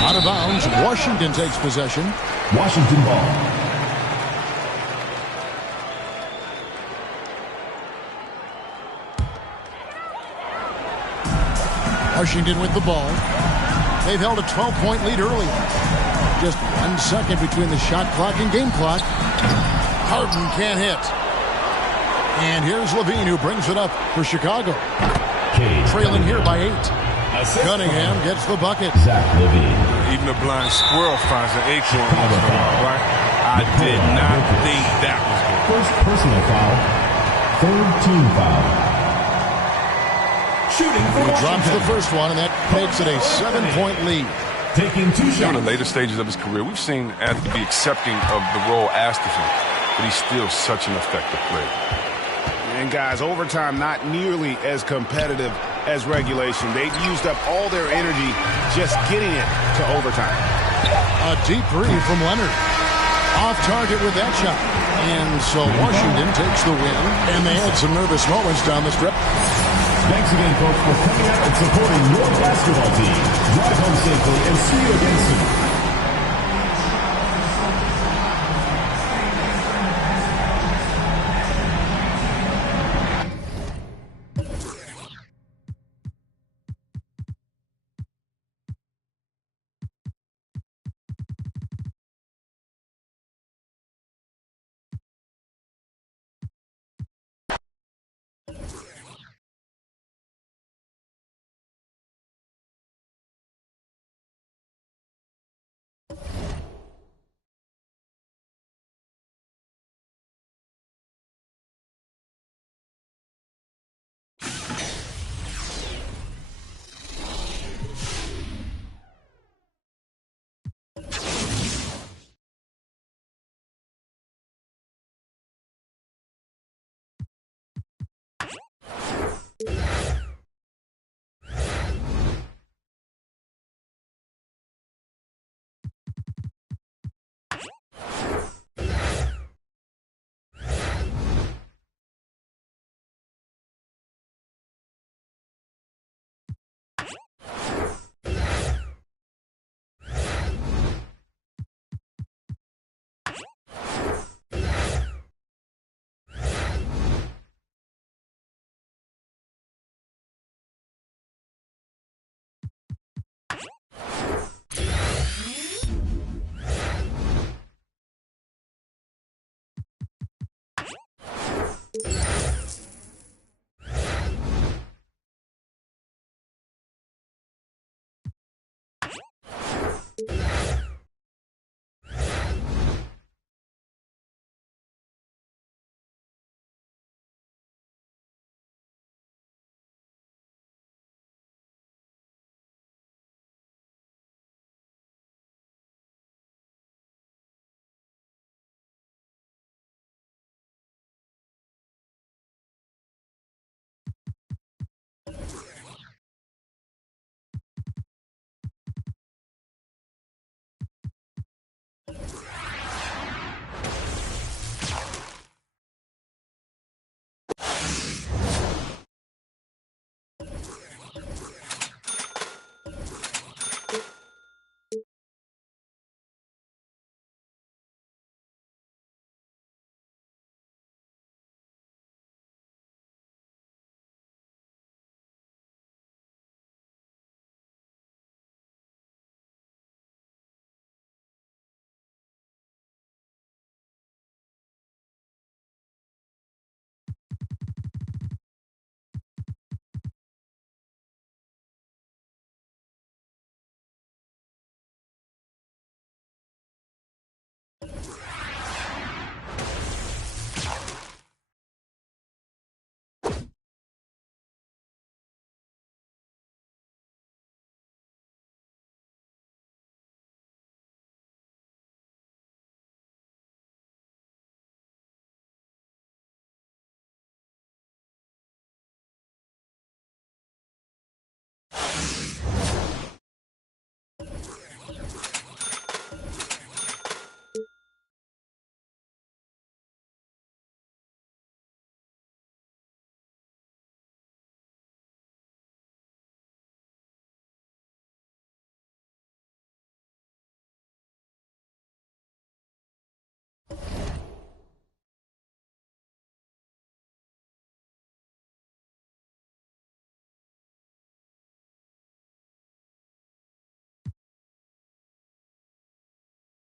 Out of bounds, Washington takes possession. Washington ball. Washington with the ball. They've held a 12-point lead early. Just 1 second between the shot clock and game clock. Harden can't hit. And here's Levine who brings it up for Chicago. Trailing here by 8. Cunningham gets the bucket. Zach Levine. Even a blind squirrel finds an acorn once in a while, right? I did not think that was good. First personal foul. Third team foul. Shooting for He Washington. drops the first one, and that makes it a 7-point lead. Taking 2 shots. In the later stages of his career, we've seen Anthony be accepting of the role asked of him, but he's still such an effective player. And guys, overtime not nearly as competitive as regulation. They've used up all their energy just getting it to overtime. A deep three from Leonard. Off target with that shot. And so Washington takes the win, and they had some nervous moments down the strip. Thanks again, folks, for coming out and supporting your basketball team. Drive home safely and see you again soon.